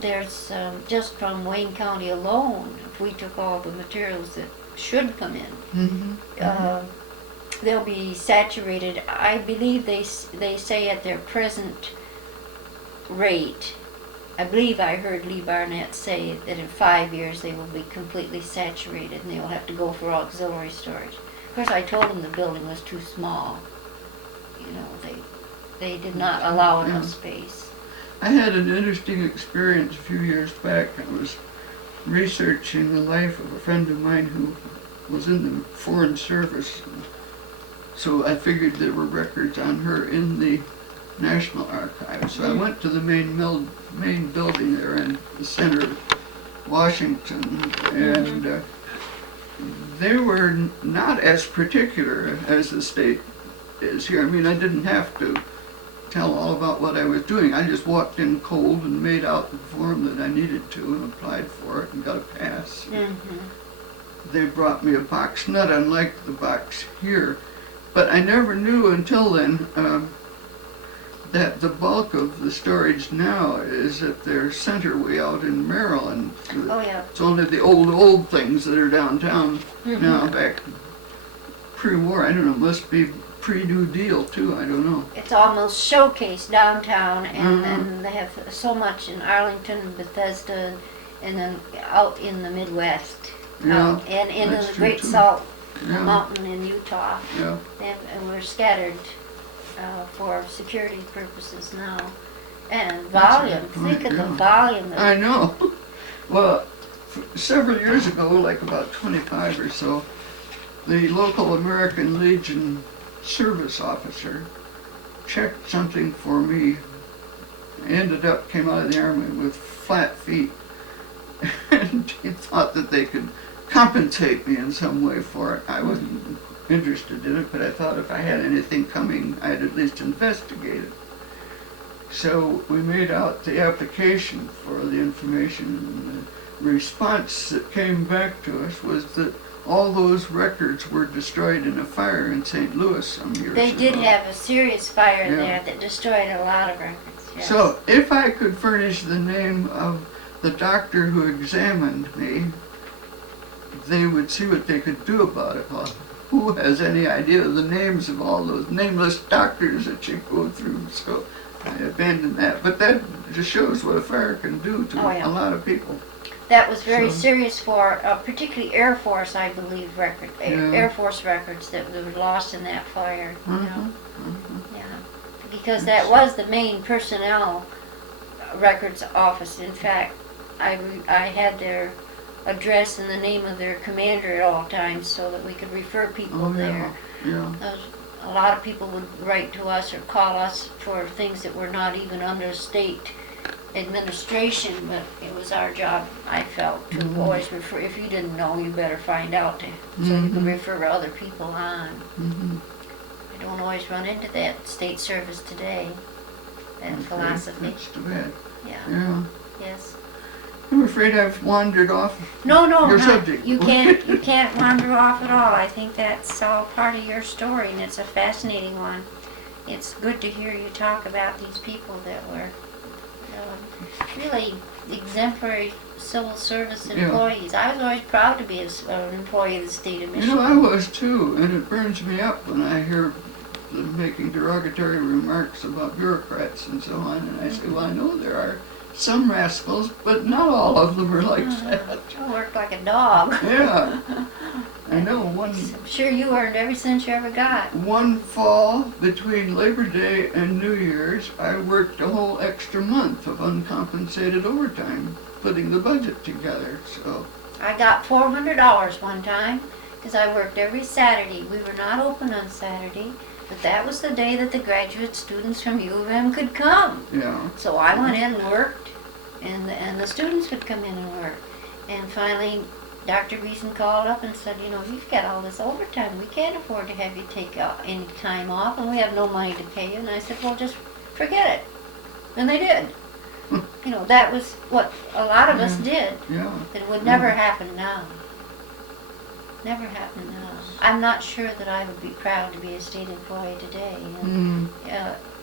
there's just from Wayne County alone, if we took all the materials that should come in, they'll be saturated. I believe they say at their present rate, I believe I heard Lee Barnett say that in 5 years they will be completely saturated and they will have to go for auxiliary storage. Of course, I told them the building was too small. You know, they did not allow enough space. I had an interesting experience a few years back. I was researching the life of a friend of mine who was in the Foreign Service. So I figured there were records on her in the National Archives. So I went to the main building there in the center of Washington, and they were not as particular as the state is here. I mean, I didn't have to tell all about what I was doing. I just walked in cold and made out the form that I needed to and applied for it and got a pass. They brought me a box, not unlike the box here, but I never knew until then that the bulk of the storage now is at their center way out in Maryland. Oh yeah. It's only the old things that are downtown now, back pre-war. I don't know, must be pre-New Deal too, I don't know. It's almost showcased downtown, and then they have so much in Arlington and Bethesda, and then out in the Midwest, and into the Great Salt Mountain in Utah. And we're scattered for security purposes now. And volume, think of the volume. I know. Well, several years ago, like about 25 or so, the local American Legion service officer checked something for me came out of the Army with flat feet. And he thought that they could compensate me in some way for it. I wasn't interested in it, but I thought if I had anything coming, I'd at least investigate it. So we made out the application for the information, and the response that came back to us was that all those records were destroyed in a fire in St. Louis some years ago. They did have a serious fire Yeah. there that destroyed a lot of records. Yes. So if I could furnish the name of the doctor who examined me, they would see what they could do about it. Well, who has any idea of the names of all those nameless doctors that you go through? So I abandoned that. But that just shows what a fire can do to a lot of people. That was very serious for particularly Air Force, I believe, Air Force records that were lost in that fire. You know? Yeah, because that was the main personnel records office. In fact, I had their address and the name of their commander at all times so that we could refer people there. Yeah. A lot of people would write to us or call us for things that were not even under state administration, but it was our job, I felt, to always refer. If you didn't know, you better find out so you can refer other people on. I don't always run into that state service today, that philosophy. That's too bad. Yeah. Yes. I'm afraid I've wandered off No, your subject. You can't wander off at all. I think that's all part of your story, and it's a fascinating one. It's good to hear you talk about these people that were really exemplary civil service employees. I was always proud to be an employee of the state of Michigan. You know, I was too, and it burns me up when I hear them making derogatory remarks about bureaucrats and so on, and I say, well, I know there are some rascals, but not all of them are like that. You worked like a dog. Yeah. I know one. I'm sure you earned every cent you ever got. One fall between Labor Day and New Year's, I worked a whole extra month of uncompensated overtime putting the budget together. So I got $400 one time because I worked every Saturday. We were not open on Saturday, but that was the day that the graduate students from U of M could come. yeah. So I went in and worked, and the students would come in and work. And finally, Dr. Beeson called up and said, you know, you've got all this overtime. We can't afford to have you take any time off, and we have no money to pay you. And I said, well, just forget it. And they did. You know, that was what a lot of us did. Yeah. It would never happen now. Never happen now. I'm not sure that I would be proud to be a state employee today.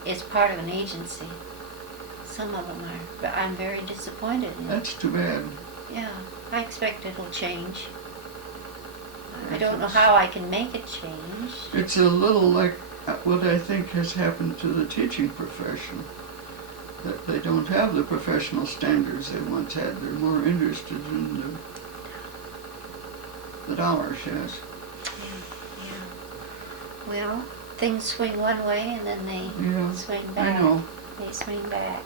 It's part of an agency. Some of them are, but I'm very disappointed in it. That's too bad. Yeah, I expect it'll change. I don't know how I can make it change. It's a little like what I think has happened to the teaching profession. That they don't have the professional standards they once had. They're more interested in the dollars, yes. Yeah. Well, things swing one way and then they swing back. I know. They swing back.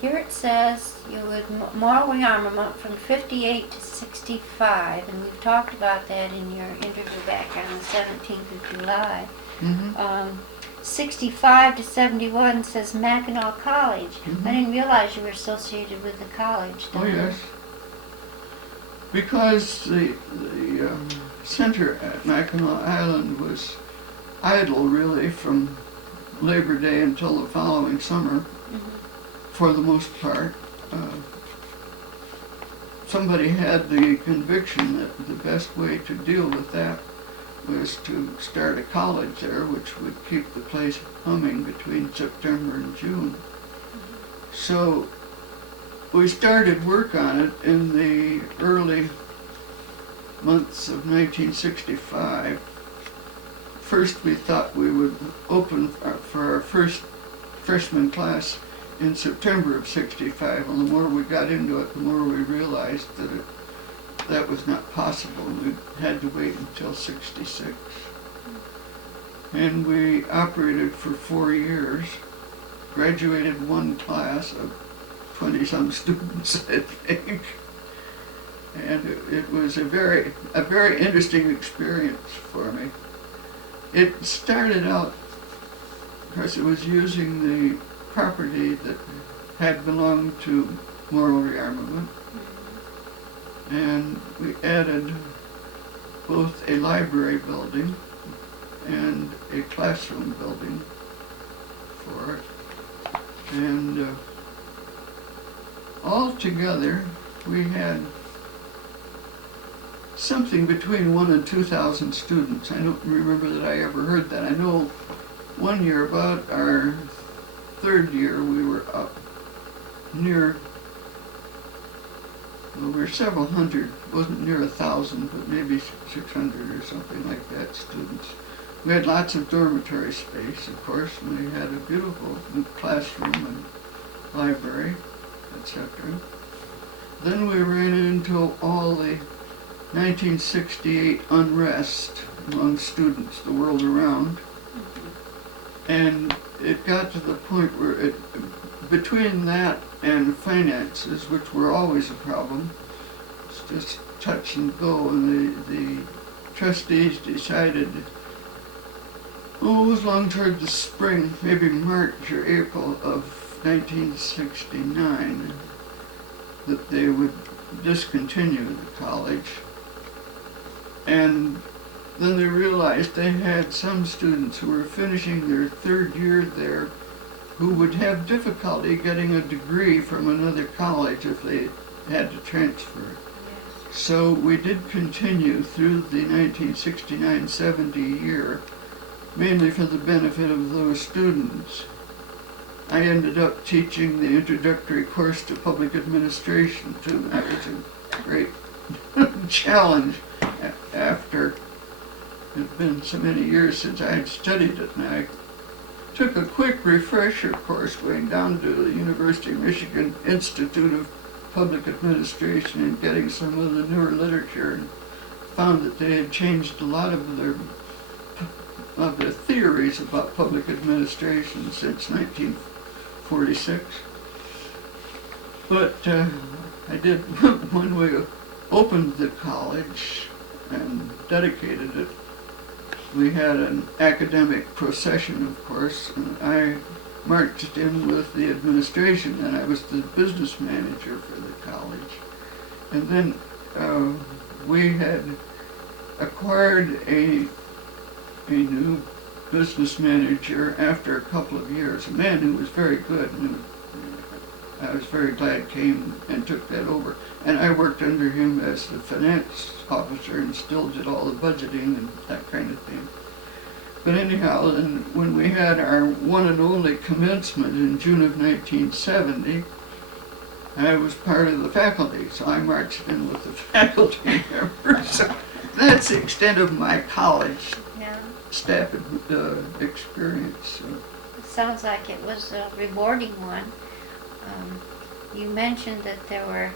Here it says you would mowing armament from 58 to 65, and we've talked about that in your interview back on the 17th of July. 65 to 71 says Mackinac College. I didn't realize you were associated with the college. Oh, yes. Because the center at Mackinac Island was idle, really, from Labor Day until the following summer, for the most part. Somebody had the conviction that the best way to deal with that was to start a college there, which would keep the place humming between September and June. So we started work on it in the early months of 1965. First we thought we would open for our first freshman class in September of 65, and the more we got into it, the more we realized that that was not possible. We had to wait until 66. And we operated for 4 years, graduated one class of 20-some students, I think. And it was a very interesting experience for me. It started out because it was using the property that had belonged to Moral Rearmament, and we added both a library building and a classroom building for it. And altogether, we had something between 1,000 and 2,000 students. I don't remember that I ever heard that. I know one year, about our third year, we were up near, well, we were several hundred, wasn't near 1,000, but maybe 600 or something like that students. We had lots of dormitory space, of course, and we had a beautiful new classroom and library, etc. Then we ran into all the 1968 unrest among students the world around, and it got to the point where between that and finances, which were always a problem, it's just touch and go, and the trustees decided, it was long toward the spring, maybe March or April of 1969, that they would discontinue the college. And then they realized they had some students who were finishing their third year there who would have difficulty getting a degree from another college if they had to transfer. Yes. So we did continue through the 1969-70 year, mainly for the benefit of those students. I ended up teaching the introductory course to public administration too. That was a great challenge after it had been so many years since I had studied it, and I took a quick refresher course going down to the University of Michigan Institute of Public Administration and getting some of the newer literature, and found that they had changed a lot of their theories about public administration since 1946. But I did, when we opened the college and dedicated it, we had an academic procession, of course, and I marched in with the administration, and I was the business manager for the college. And then we had acquired a new business manager after a couple of years, a man who was very good, and I was very glad came and took that over. And I worked under him as the finance officer and still did all the budgeting and that kind of thing. But anyhow, then when we had our one and only commencement in June of 1970, I was part of the faculty, so I marched in with the faculty members. So that's the extent of my college staff experience. So. It sounds like it was a rewarding one. You mentioned that there were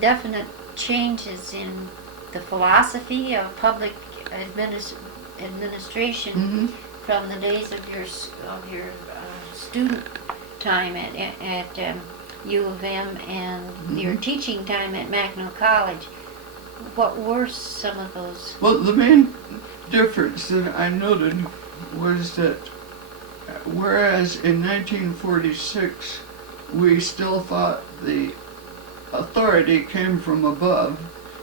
definite changes in the philosophy of public administration from the days of your student time at U of M and your teaching time at Magno College. What were some of those? Well, the main difference that I noted was that whereas in 1946 we still thought the authority came from above,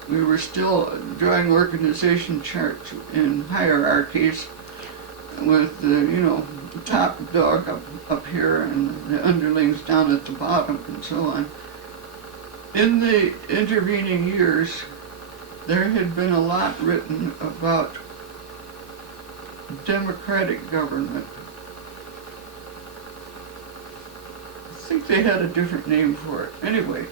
we were still drawing organization charts in hierarchies with the, top dog up here and the underlings down at the bottom and so on. In the intervening years, there had been a lot written about democratic government. I think they had a different name for it. Anyway,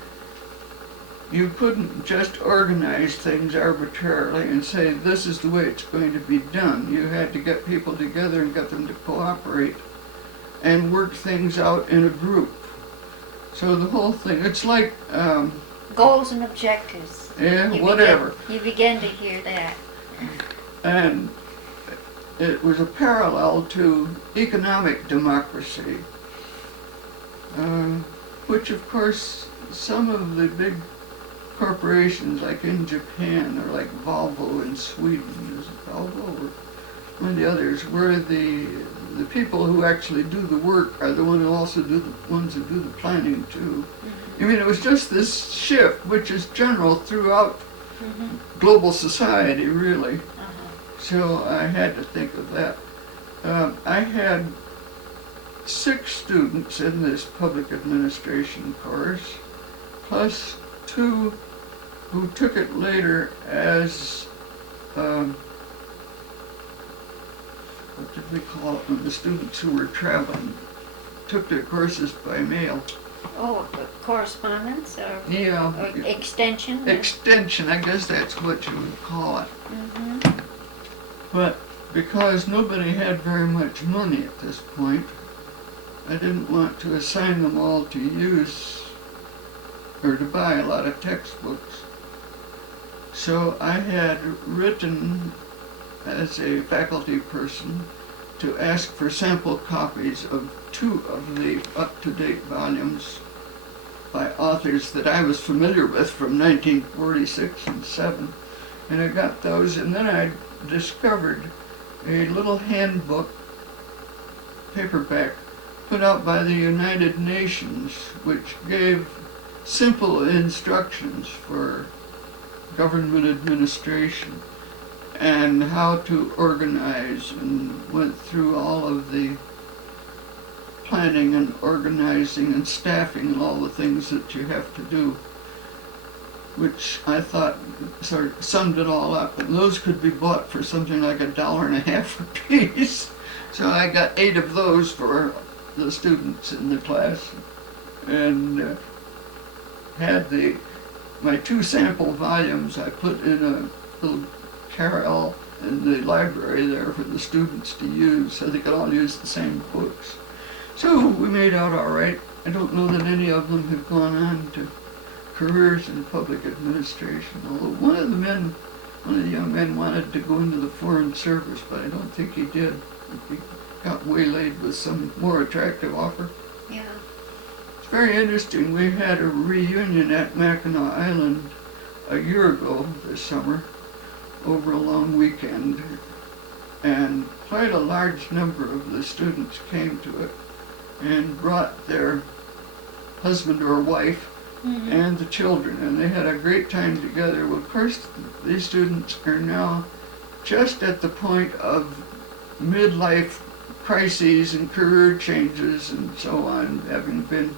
you couldn't just organize things arbitrarily and say this is the way it's going to be done. You had to get people together and get them to cooperate and work things out in a group. So the whole thing, it's like goals and objectives. Yeah, whatever. You begin to hear that. And it was a parallel to economic democracy, which of course some of the big corporations like in Japan or like Volvo in Sweden, is it Volvo or one of the others, where the the people who actually do the work are the ones who also do the ones who do the planning too. I mean, it was just this shift, which is general throughout global society, really. So I had to think of that. I had 6 students in this public administration course, plus 2 who took it later as, what did we call it when the students who were traveling took their courses by mail? Oh, correspondence or, Yeah. or extension? Extension, I guess that's what you would call it. But because nobody had very much money at this point, I didn't want to assign them all to use or to buy a lot of textbooks. So I had written as a faculty person to ask for sample copies of 2 of the up-to-date volumes by authors that I was familiar with from 1946 and 7. And I got those, and then I discovered a little handbook, paperback, put out by the United Nations, which gave simple instructions for government administration and how to organize, and went through all of the planning and organizing and staffing and all the things that you have to do, which I thought sort of summed it all up. And those could be bought for something like $1.50 a piece. So I got 8 of those for the students in the class, and had my 2 sample volumes I put in a little carrel in the library there for the students to use, so they could all use the same books. So we made out all right. I don't know that any of them have gone on to careers in public administration, although one of the young men wanted to go into the foreign service, but I don't think he did. He got waylaid with some more attractive offer. Yeah. It's very interesting. We had a reunion at Mackinac Island a year ago this summer, over a long weekend, and quite a large number of the students came to it and brought their husband or wife and the children, and they had a great time together. Well, of course, these students are now just at the point of midlife crises and career changes and so on, having been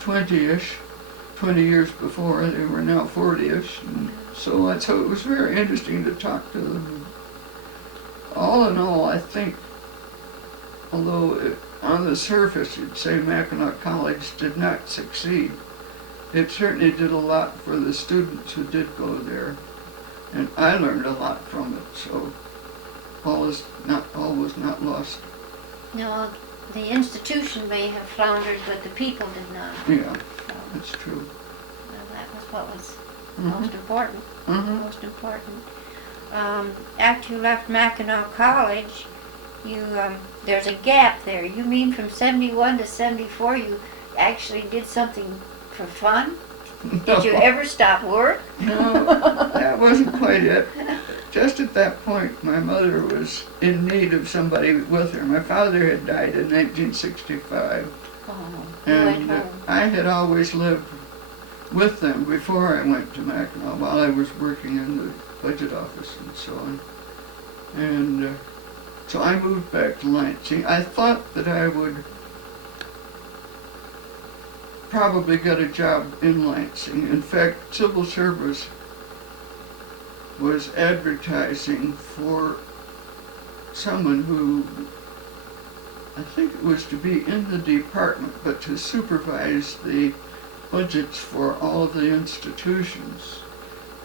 20-ish, 20 years before, they were now 40-ish, and so on. So it was very interesting to talk to them. All in all, I think, although on the surface you'd say Mackinac College did not succeed, it certainly did a lot for the students who did go there, and I learned a lot from it, so all was not lost. No, the institution may have floundered, but the people did not. Yeah, So, that's true. well, that was what was most important. Most important. After you left Mackinac College, you there's a gap there. You mean from 71 to 74 you actually did something for fun? Did you ever stop work? No, that wasn't quite it. Just at that point, my mother was in need of somebody with her. My father had died in 1965, You went and home. I had always lived with them before I went to Mackinac, while I was working in the budget office and so on. And so I moved back to Lansing. I thought that I would probably get a job in Lansing. In fact, civil service was advertising for someone who, I think it was to be in the department, but to supervise the budgets for all of the institutions.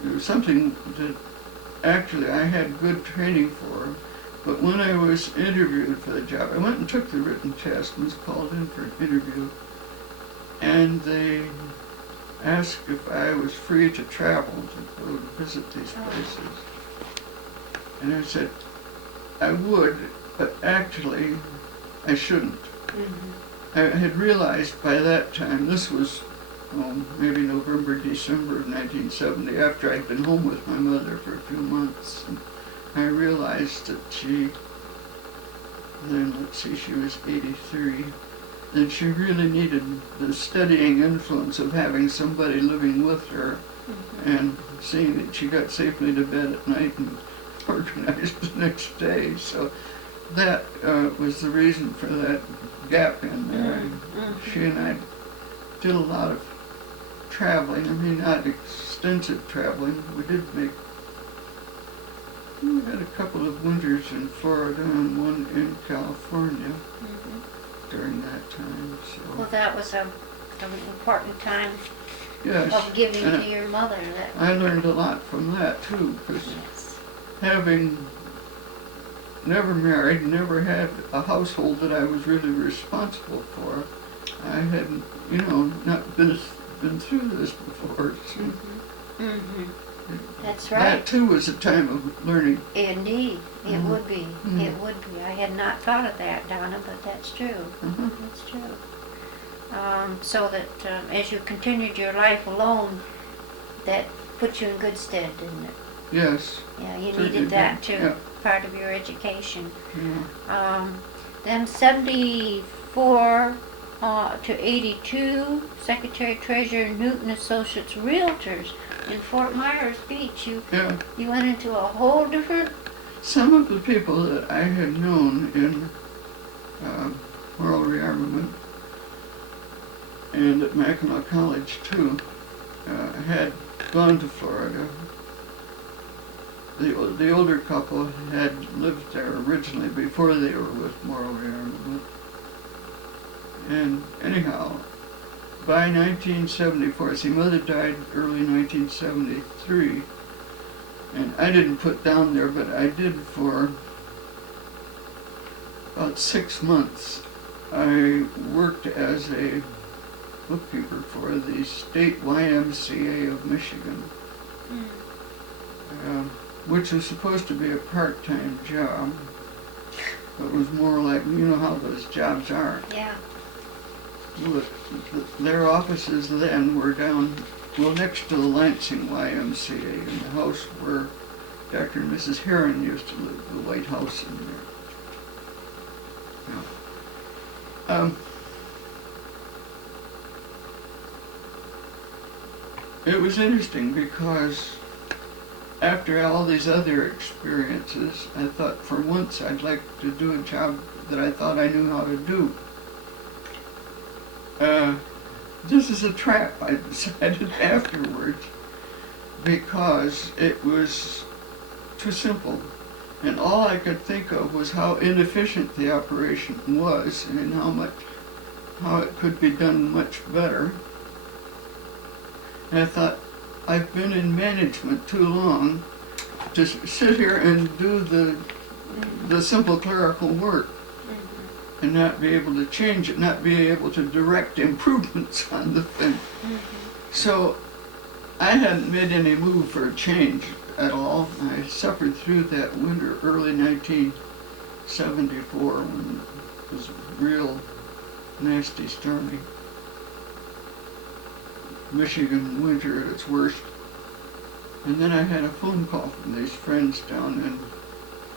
It was something that actually I had good training for, but when I was interviewed for the job, I went and took the written test and was called in for an interview, and they asked if I was free to travel to go to visit these places. And I said I would, but actually I shouldn't. I had realized by that time, this was maybe November, December of 1970, after I'd been home with my mother for a few months, and I realized that she then let's see, she was 83. Then she really needed the steadying influence of having somebody living with her and seeing that she got safely to bed at night and organized the next day. So that was the reason for that gap in there. She and I did a lot of traveling. I mean, not extensive traveling. We had a couple of winters in Florida and one in California during that time. So. Well, that was an important time Yes, of giving to your mother. I learned a lot from that too, because having never married, never had a household that I was really responsible for, I had, not been through this before. So That's right. That too was a time of learning. Indeed, it would be. It would be. I had not thought of that, Donna, but that's true. That's true. So that as you continued your life alone, that put you in good stead, didn't it? Yes. Yeah, you needed that too, yeah. part of your education. Yeah. Then 74 to 82, Secretary Treasurer Newton Associates Realtors in Fort Myers Beach. You went into a whole different... Some of the people that I had known in moral rearmament and at Mackinac College too had gone to Florida. The older couple had lived there originally before they were with moral rearmament. And anyhow, by 1974, see, Mother died early 1973, and I didn't put down there, but I did for about 6 months. I worked as a bookkeeper for the state YMCA of Michigan, which was supposed to be a part-time job, but was more like, how those jobs are. Yeah. Their offices then were down, next to the Lansing YMCA, in the house where Dr. and Mrs. Heron used to live, the White House in there. Yeah. It was interesting because after all these other experiences, I thought for once I'd like to do a job that I thought I knew how to do. This is a trap, I decided afterwards, because it was too simple. And all I could think of was how inefficient the operation was and how it could be done much better. And I thought, I've been in management too long to sit here and do the simple clerical work and not be able to change it, not be able to direct improvements on the thing. So I hadn't made any move for a change at all. I suffered through that winter, early 1974, when it was real nasty, stormy Michigan winter at its worst. And then I had a phone call from these friends down in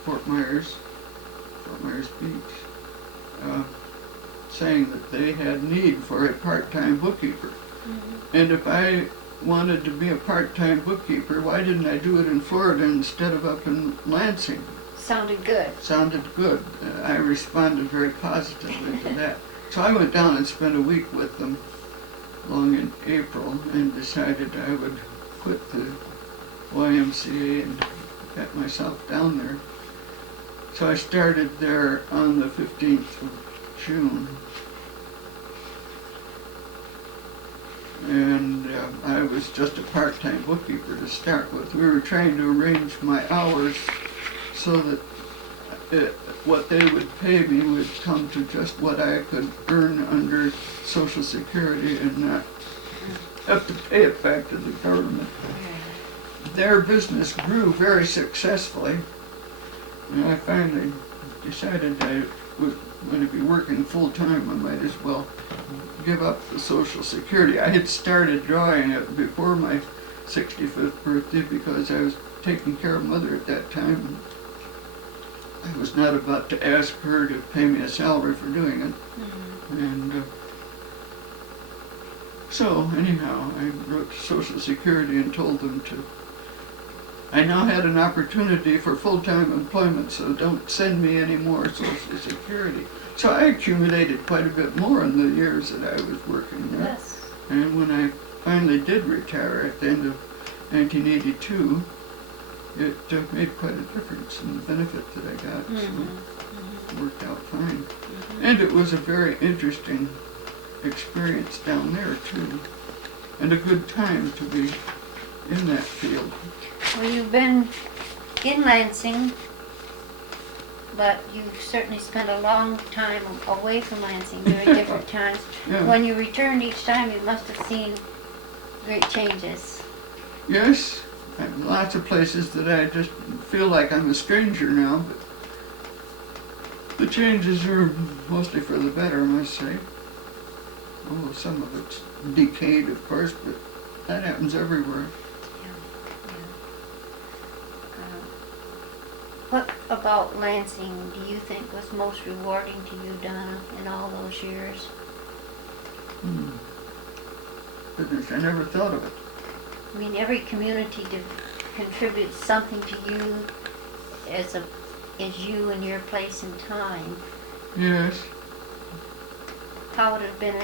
Fort Myers Beach, saying that they had need for a part-time bookkeeper. And if I wanted to be a part-time bookkeeper, why didn't I do it in Florida instead of up in Lansing? Sounded good. Sounded good. I responded very positively to that. So I went down and spent a week with them along in April and decided I would quit the YMCA and get myself down there. So I started there on the 15th of June. And I was just a part-time bookkeeper to start with. We were trying to arrange my hours so that what they would pay me would come to just what I could earn under Social Security and not have to pay it back to the government. Their business grew very successfully, and I finally decided I was going to be working full-time. I might as well give up the Social Security. I had started drawing it before my 65th birthday because I was taking care of Mother at that time. I was not about to ask her to pay me a salary for doing it. And so anyhow, I wrote to Social Security and told them I now had an opportunity for full-time employment, so don't send me any more Social Security. So I accumulated quite a bit more in the years that I was working there. Yes. And when I finally did retire at the end of 1982, it made quite a difference in the benefit that I got. So it worked out fine. And it was a very interesting experience down there too, and a good time to be in that field. Well, you've been in Lansing, but you've certainly spent a long time away from Lansing during different times. Yeah. When you returned each time, you must have seen great changes. Yes, I have lots of places that I just feel like I'm a stranger now, but the changes are mostly for the better, I must say. Oh, some of it's decayed, of course, but that happens everywhere. What about Lansing do you think was most rewarding to you, Donna, in all those years? Goodness, I never thought of it. I mean, every community contributes something to you as you and your place in time. Yes. How would it have been?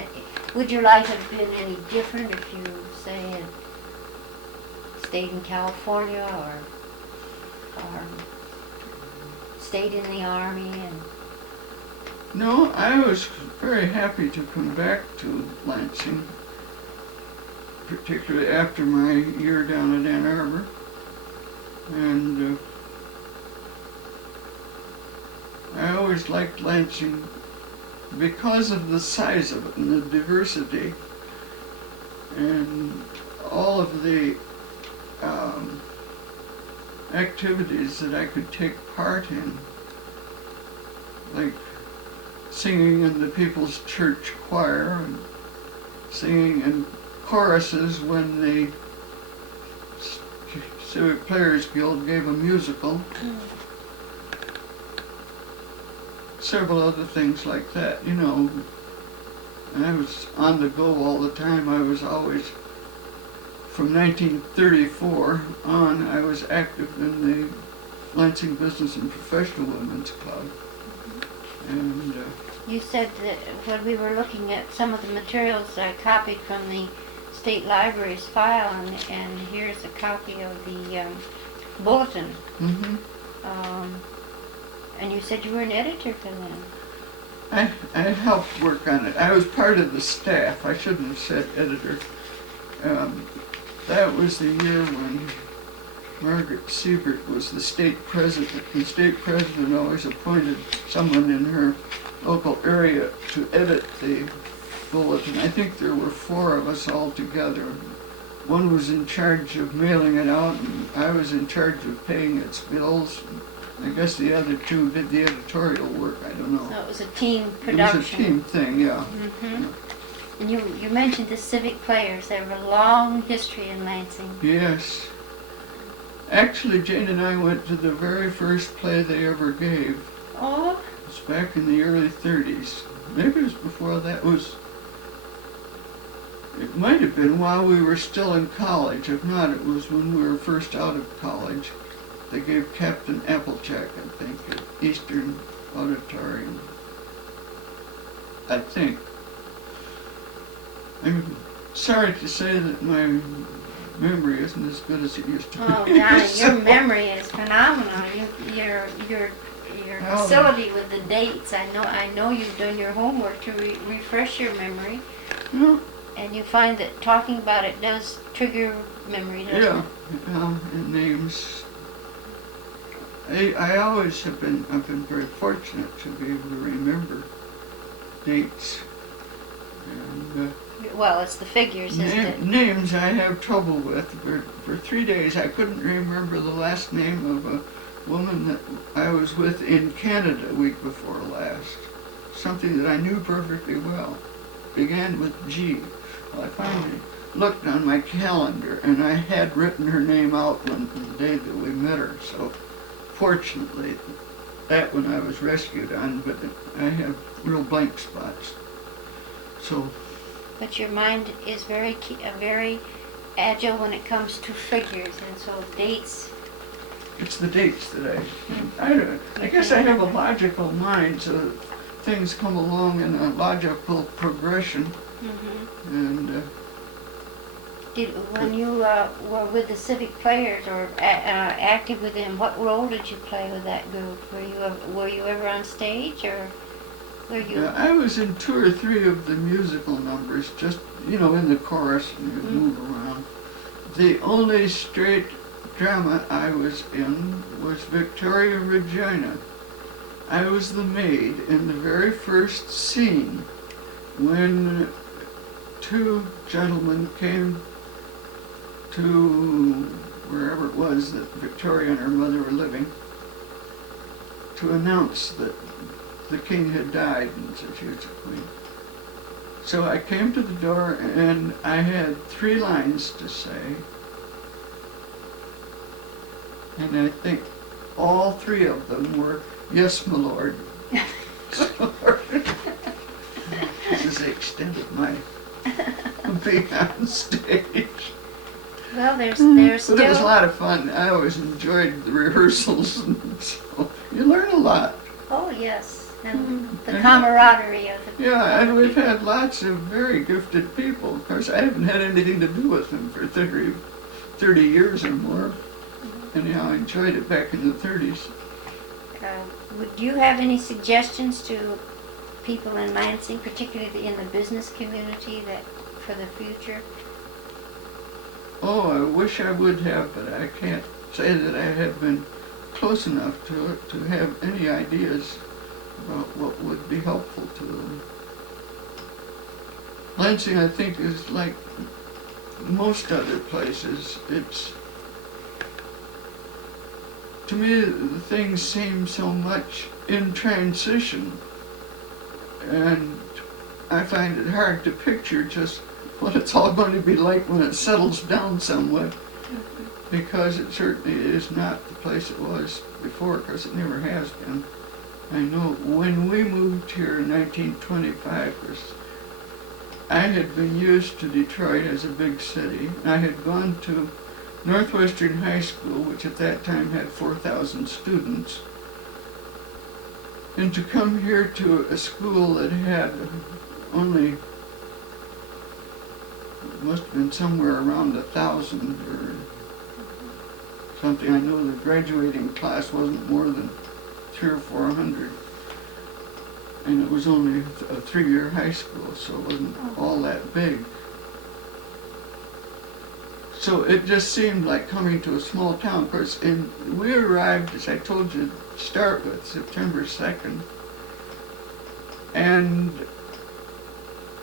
Would your life have been any different if you, say, had stayed in California or stayed in the Army? And No, I was very happy to come back to Lansing, particularly after my year down at Ann Arbor. And I always liked Lansing because of the size of it and the diversity and all of the activities that I could take part in, like singing in the People's Church Choir and singing in choruses when the Civic Players Guild gave a musical. Several other things like that, you know. And I was on the go all the time. I was always, from 1934 on, I was active in the Lansing Business and Professional Women's Club. And you said that when we were looking at some of the materials I copied from the State Library's file, and here's a copy of the bulletin. And you said you were an editor for them. I helped work on it. I was part of the staff. I shouldn't have said editor. That was the year when Margaret Siebert was the state president. The state president always appointed someone in her local area to edit the bulletin. I think there were 4 of us all together. One was in charge of mailing it out, and I was in charge of paying its bills. I guess the other 2 did the editorial work. I don't know. So it was a team production. It was a team thing, yeah. Yeah. And you mentioned the Civic Players. They have a long history in Lansing. Yes. Actually, Jane and I went to the very first play they ever gave. Oh. It was back in the early 30s. Maybe it was before that. It might have been while we were still in college. If not, it was when we were first out of college. They gave Captain Applejack, I think, at Eastern Auditorium. I think. I'm sorry to say that my memory isn't as good as it used to be. Oh, Donna, your memory is phenomenal. Your facility with the dates. I know you've done your homework to refresh your memory. Yeah. And you find that talking about it does trigger memory, doesn't it? Yeah, and names. I always have been, I've been very fortunate to be able to remember dates. And, well, it's the figures, isn't it? Names I have trouble with. For 3 days I couldn't remember the last name of a woman that I was with in Canada week before last. Something that I knew perfectly well. Began with G. Well, I finally looked on my calendar and I had written her name out on the day that we met her. So fortunately, that one I was rescued on, but I have real blank spots. So, But your mind is very agile when it comes to figures, and so dates. it's the dates that I guess I have a logical mind, so things come along in a logical progression. And When you were with the civic players or active with them, what role did you play with that group? Were you ever on stage, or were you? yeah, I was in 2 or 3 of the musical numbers, just, in the chorus, and you move around. The only straight drama I was in was Victoria Regina. I was the maid in the very first scene when 2 gentlemen came to wherever it was that Victoria and her mother were living to announce that the king had died and that she was a queen. So I came to the door and I had 3 lines to say, and I think all 3 of them were, "Yes, my lord." So, this is the extent of my being on stage. Well, there's But it was still. a lot of fun. I always enjoyed the rehearsals, and so you learn a lot. Oh yes, and the camaraderie of the. Yeah, and we've had lots of very gifted people. Of course, I haven't had anything to do with them for 30 years or more. Anyhow, I enjoyed it back in the 30s. Would you have any suggestions to people in Lansing, particularly in the business community, that for the future? Oh, I wish I would have, but I can't say that I have been close enough to it to have any ideas about what would be helpful to them. Lansing, I think, is like most other places. To me, the things seem so much in transition, and I find it hard to picture just what it's all going to be like when it settles down somewhat, because it certainly is not the place it was before, because it never has been. I know when we moved here in 1925, I had been used to Detroit as a big city. I had gone to Northwestern High School, which at that time had 4,000 students, and to come here to a school that had only, must have been somewhere around 1,000 or something. I know the graduating class wasn't more than 300 or 400, and it was only a 3-year high school, so it wasn't all that big. So it just seemed like coming to a small town. Of course, and we arrived, as I told you to start with, September 2nd. And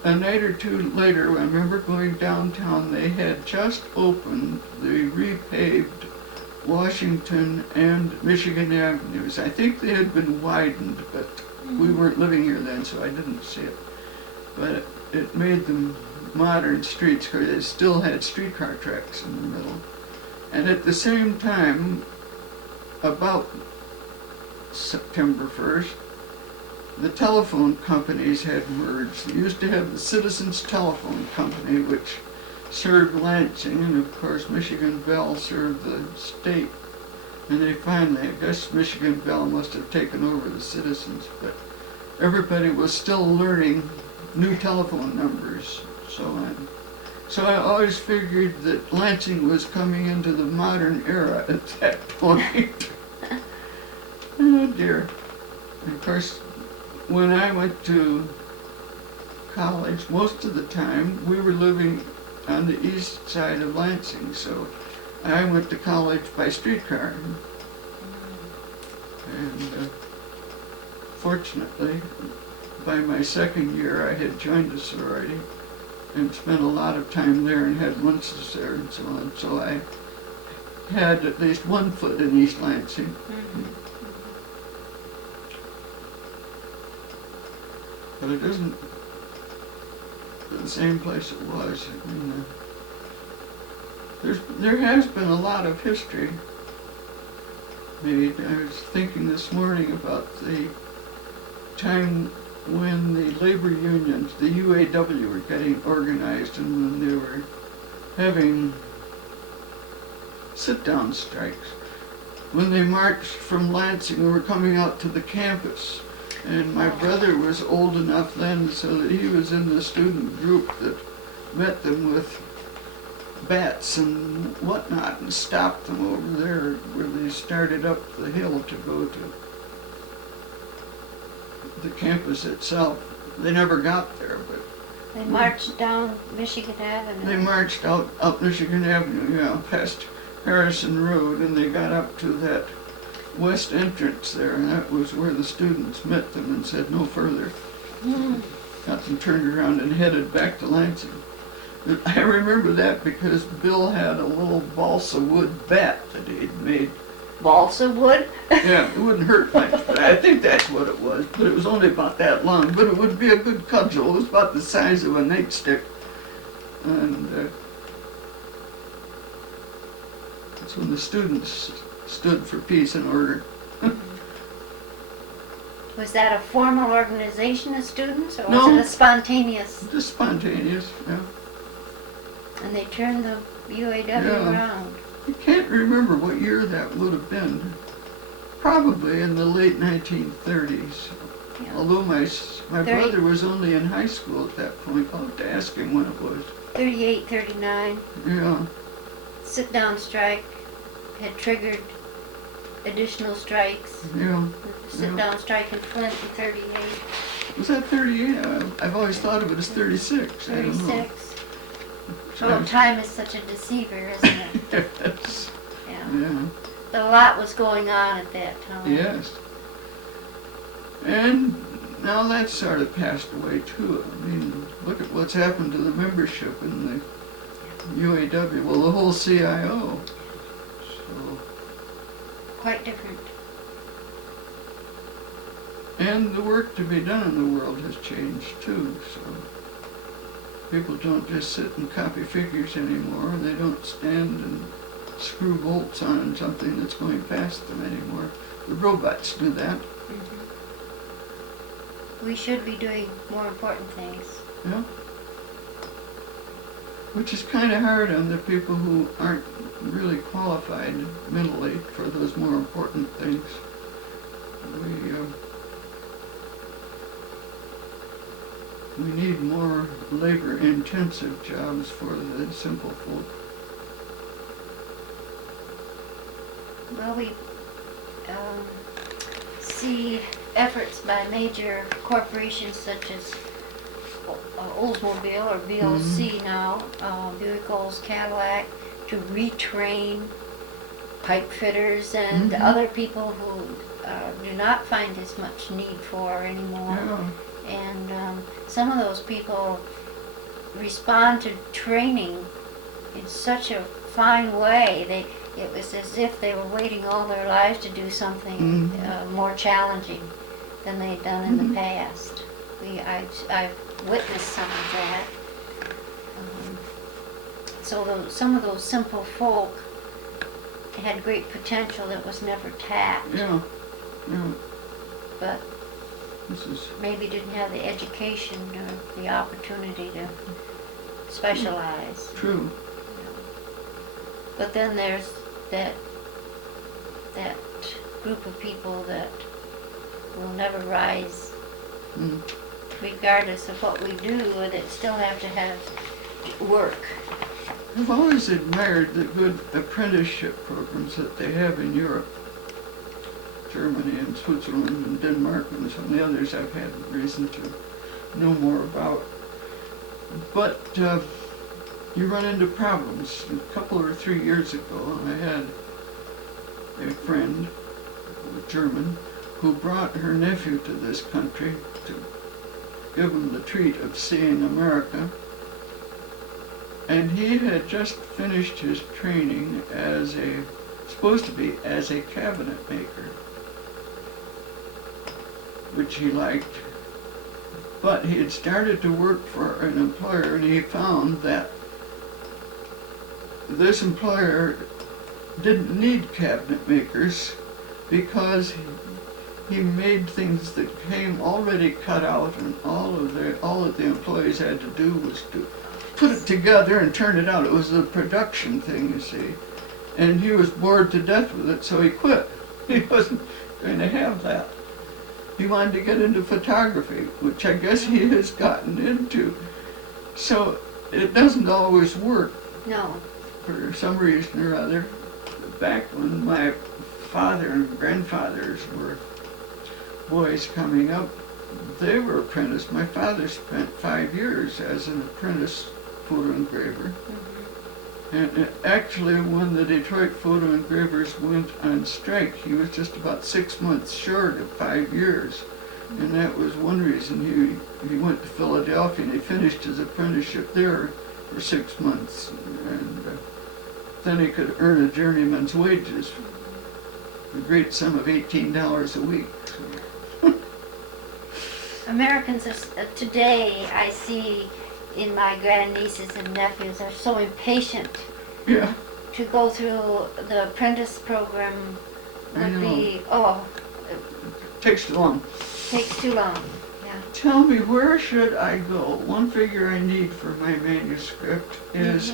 a night or 2 later, I remember going downtown, they had just opened the repaved Washington and Michigan Avenues. I think they had been widened, but we weren't living here then, so I didn't see it. But it made them modern streets, because they still had streetcar tracks in the middle. And at the same time, about September 1st, the telephone companies had merged. They used to have the Citizens Telephone Company, which served Lansing, and of course Michigan Bell served the state. And they finally, I guess Michigan Bell must have taken over the Citizens, but everybody was still learning new telephone numbers. So I always figured that Lansing was coming into the modern era at that point. Oh dear. And of course, when I went to college, most of the time we were living on the east side of Lansing, so I went to college by streetcar. And fortunately, by my 2nd year I had joined a sorority and spent a lot of time there and had lunches there and so on. So I had at least 1 foot in East Lansing. But it isn't the same place it was. I mean, there has been a lot of history. made. I was thinking this morning about the time when the labor unions, the UAW, were getting organized and when they were having sit-down strikes. When they marched from Lansing and were coming out to the campus. And my brother was old enough then so that he was in the student group that met them with bats and whatnot and stopped them over there where they started up the hill to go to the campus itself. They never got there, but They marched down Michigan Avenue. they marched out Michigan Avenue, yeah, past Harrison Road, and they got up to that west entrance there, and that was where the students met them and said no further. Got them turned around and headed back to Lansing. I remember that because Bill had a little balsa wood bat that he'd made. Balsa wood? Yeah, it wouldn't hurt much, but I think that's what it was. But it was only about that long, but it would be a good cudgel. It was about the size of a nightstick. And that's when the students stood for peace and order. Was that a formal organization of students, or No. was it a spontaneous? Just spontaneous, yeah. And they turned the UAW Yeah. around. I can't remember what year that would have been. Probably in the late 1930s. Yeah. Although my 30. brother was only in high school at that point. I'll have to ask him when it was. 38, 39. Yeah. Sit-down strike had triggered additional strikes. Yeah. Sit-down strike in Flint in 38. Was that 38? I've always thought of it as 36. I don't know. 36. Oh, time is such a deceiver, isn't it? Yes. Yeah. Yeah. A lot was going on at that time. Yes. And now that's sort of passed away too. I mean, look at what's happened to the membership in the UAW. Well, the whole CIO. So, Quite different. and the work to be done in the world has changed too. So people don't just sit and copy figures anymore. They don't stand and screw bolts on something that's going past them anymore. The robots do that. We should be doing more important things. Yeah. Which is kind of hard on the people who aren't really qualified mentally for those more important things. We need more labor-intensive jobs for the simple folk. Well, we see efforts by major corporations such as Oldsmobile or VLC now, Buick, Olds, Cadillac, to retrain pipe fitters and other people who do not find as much need for anymore. Yeah. And some of those people respond to training in such a fine way. It was as if they were waiting all their lives to do something more challenging than they'd done in the past. I've witnessed some of that. So some of those simple folk had great potential that was never tapped. Yeah. Yeah. But This is maybe didn't have the education or the opportunity to specialize. true. But then there's that group of people that will never rise, regardless of what we do, that still have to have work. I've always admired the good apprenticeship programs that they have in Europe. Germany and Switzerland and Denmark and some of the others I've had reason to know more about. But you run into problems. A couple or 3 years ago, I had a friend, a German, who brought her nephew to this country to give him the treat of seeing America. And he had just finished his training as supposed to be as a cabinet maker, which he liked. But he had started to work for an employer, and he found that this employer didn't need cabinet makers because he made things that came already cut out, and all that the employees had to do was to put it together and turn it out. It was a production thing, you see. And he was bored to death with it, so he quit. He wasn't going to have that. He wanted to get into photography, which I guess he has gotten into. So it doesn't always work. No. For some reason or other. Back when my father and grandfathers were boys coming up, they were apprenticed. My father spent 5 years as an apprentice photo engraver. And actually, when the Detroit photo engravers went on strike, he was just about 6 months short of 5 years. And that was one reason he went to Philadelphia, and he finished his apprenticeship there for 6 months. And then he could earn a journeyman's wages, a great sum of $18 a week. Americans today, I see in my grandnieces and nephews, are so impatient. Yeah. To go through the apprentice program would be, Takes too long. Takes too long. Yeah. Tell me, where should I go? One figure I need for my manuscript is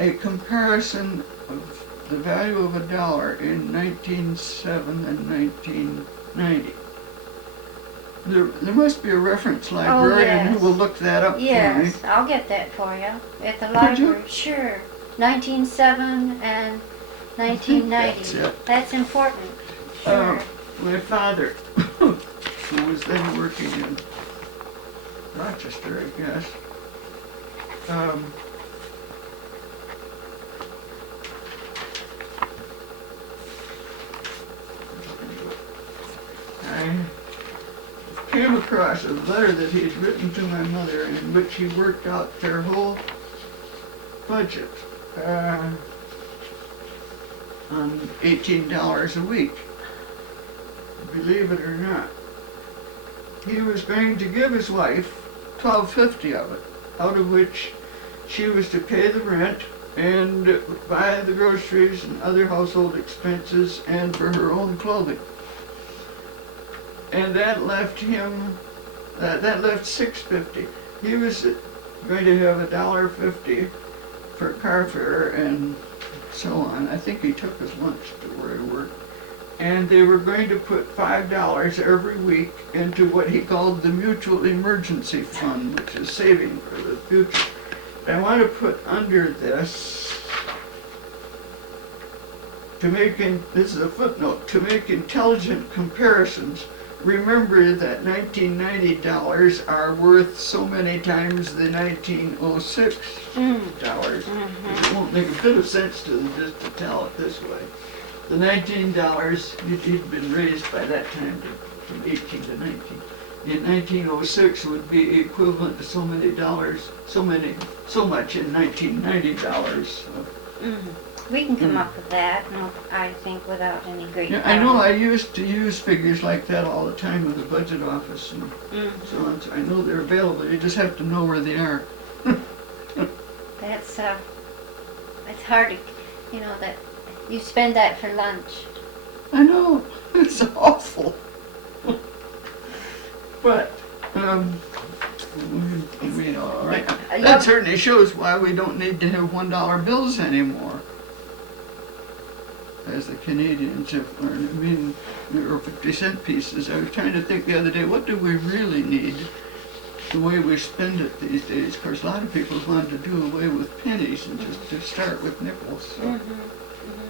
a comparison of the value of $1 in 1907 and 1990. There must be a reference librarian who will look that up for me. Yes, I'll get that for you at the library. Sure. 1907 and 1990. That's important. Sure. My father, who was then working in Rochester, I guess, I came across a letter that he had written to my mother in which he worked out their whole budget on $18 a week. Believe it or not. He was going to give his wife $12.50 of it, out of which she was to pay the rent and buy the groceries and other household expenses and for her own clothing. And that left him, that left $6.50. He was going to have $1.50 for car fare and so on. I think he took his lunch to where he worked. And they were going to put $5 every week into what he called the Mutual Emergency Fund, which is saving for the future. I want to put under this, this is a footnote, to make intelligent comparisons. Remember that 1990 dollars are worth so many times the 1906 dollars. It won't make a bit of sense to them just to tell it this way. The $19 had been raised by that time from 18 to 19. In 1906 would be equivalent to so many dollars, so much in 1990 dollars. We can come up with that, I think, without any great problem. I know I used to use figures like that all the time in the budget office and so on. So I know they're available. You just have to know where they are. That's it's hard to, that you spend that for lunch. I know, it's awful. But all right. That certainly shows why we don't need to have $1 bills anymore, as the Canadians have learned. I mean, there are 50-cent pieces. I was trying to think the other day, what do we really need the way we spend it these days? Of course, a lot of people want to do away with pennies and just to start with nickels. So,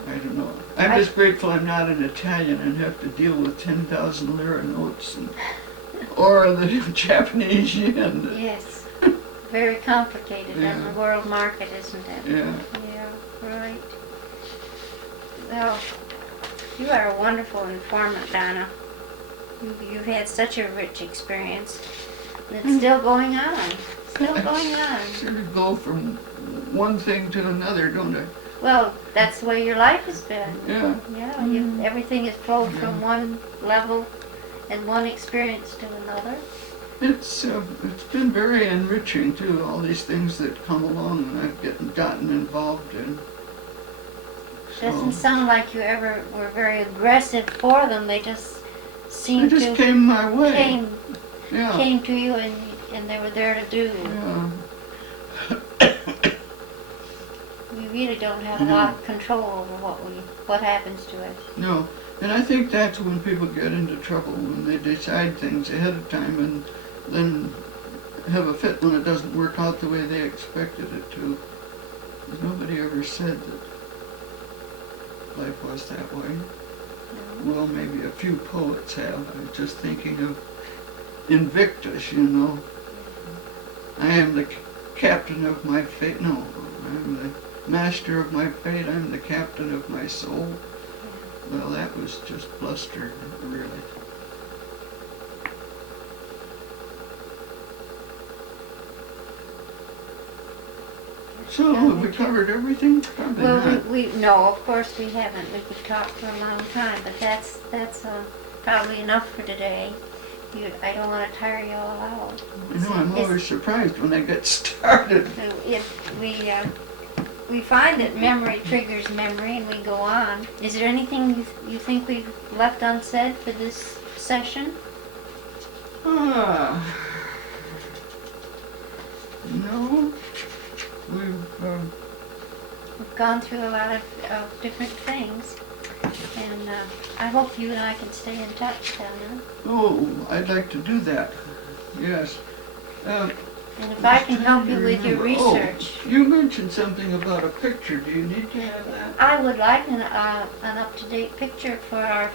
I don't know. I'm just grateful I'm not an Italian and have to deal with 10,000 lira notes or the Japanese yen. Yes. Very complicated in the world market, isn't it? Yeah. Yeah, right. Well, you are a wonderful informant, Donna. You've had such a rich experience. And it's still going on. Still going on. Sort of go from one thing to another, don't I? Well, that's the way your life has been. Yeah. Yeah, everything has flowed from one level and one experience to another. It's been very enriching too, all these things that come along and I've gotten involved in. Doesn't sound like you ever were very aggressive for them. They just It seemed just to came my way. Yeah. came to you, and they were there to do. Yeah. We really don't have a lot of control over what happens to us. No, and I think that's when people get into trouble, when they decide things ahead of time and then have a fit when it doesn't work out the way they expected it to. Nobody ever said that life was that way. No. Well, maybe a few poets have. I'm just thinking of Invictus, you know. I am the captain of my fate. No, I'm the master of my fate. I'm the captain of my soul. Well, that was just bluster, really. So, have we covered everything? Probably Well, not. no, of course we haven't. We could talk for a long time, but that's probably enough for today. I don't want to tire you all out. I know, I'm always surprised when I get started. We find that memory triggers memory, and we go on. Is there anything you think we've left unsaid for this session? No. We've gone through a lot of different things, and I hope you and I can stay in touch, Donna. Oh, I'd like to do that. Yes. And if I can help you with your research. Oh, you mentioned something about a picture. Do you need to have that? I would like an up-to-date picture for our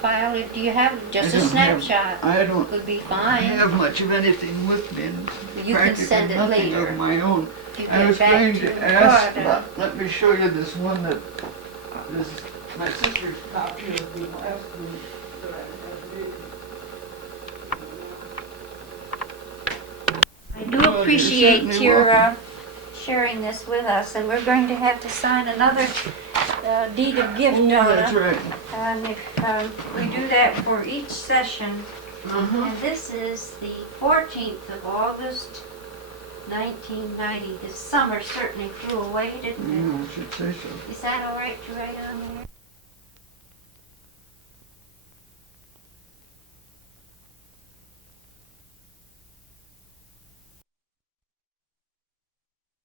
file. Do you have just a snapshot? I don't. Would be fine. Have much of anything with me. And you can send it nothing later. Of my own. I was going to ask. Let me show you this one that this is my sister's copy of the last one that I had made. I do appreciate your sharing this with us, and we're going to have to sign another deed of gift, Donna. That's right. And if we do that for each session, and this is the 14th of August, 1990. This summer certainly flew away, didn't it? I should say so. Is that all right to write on here?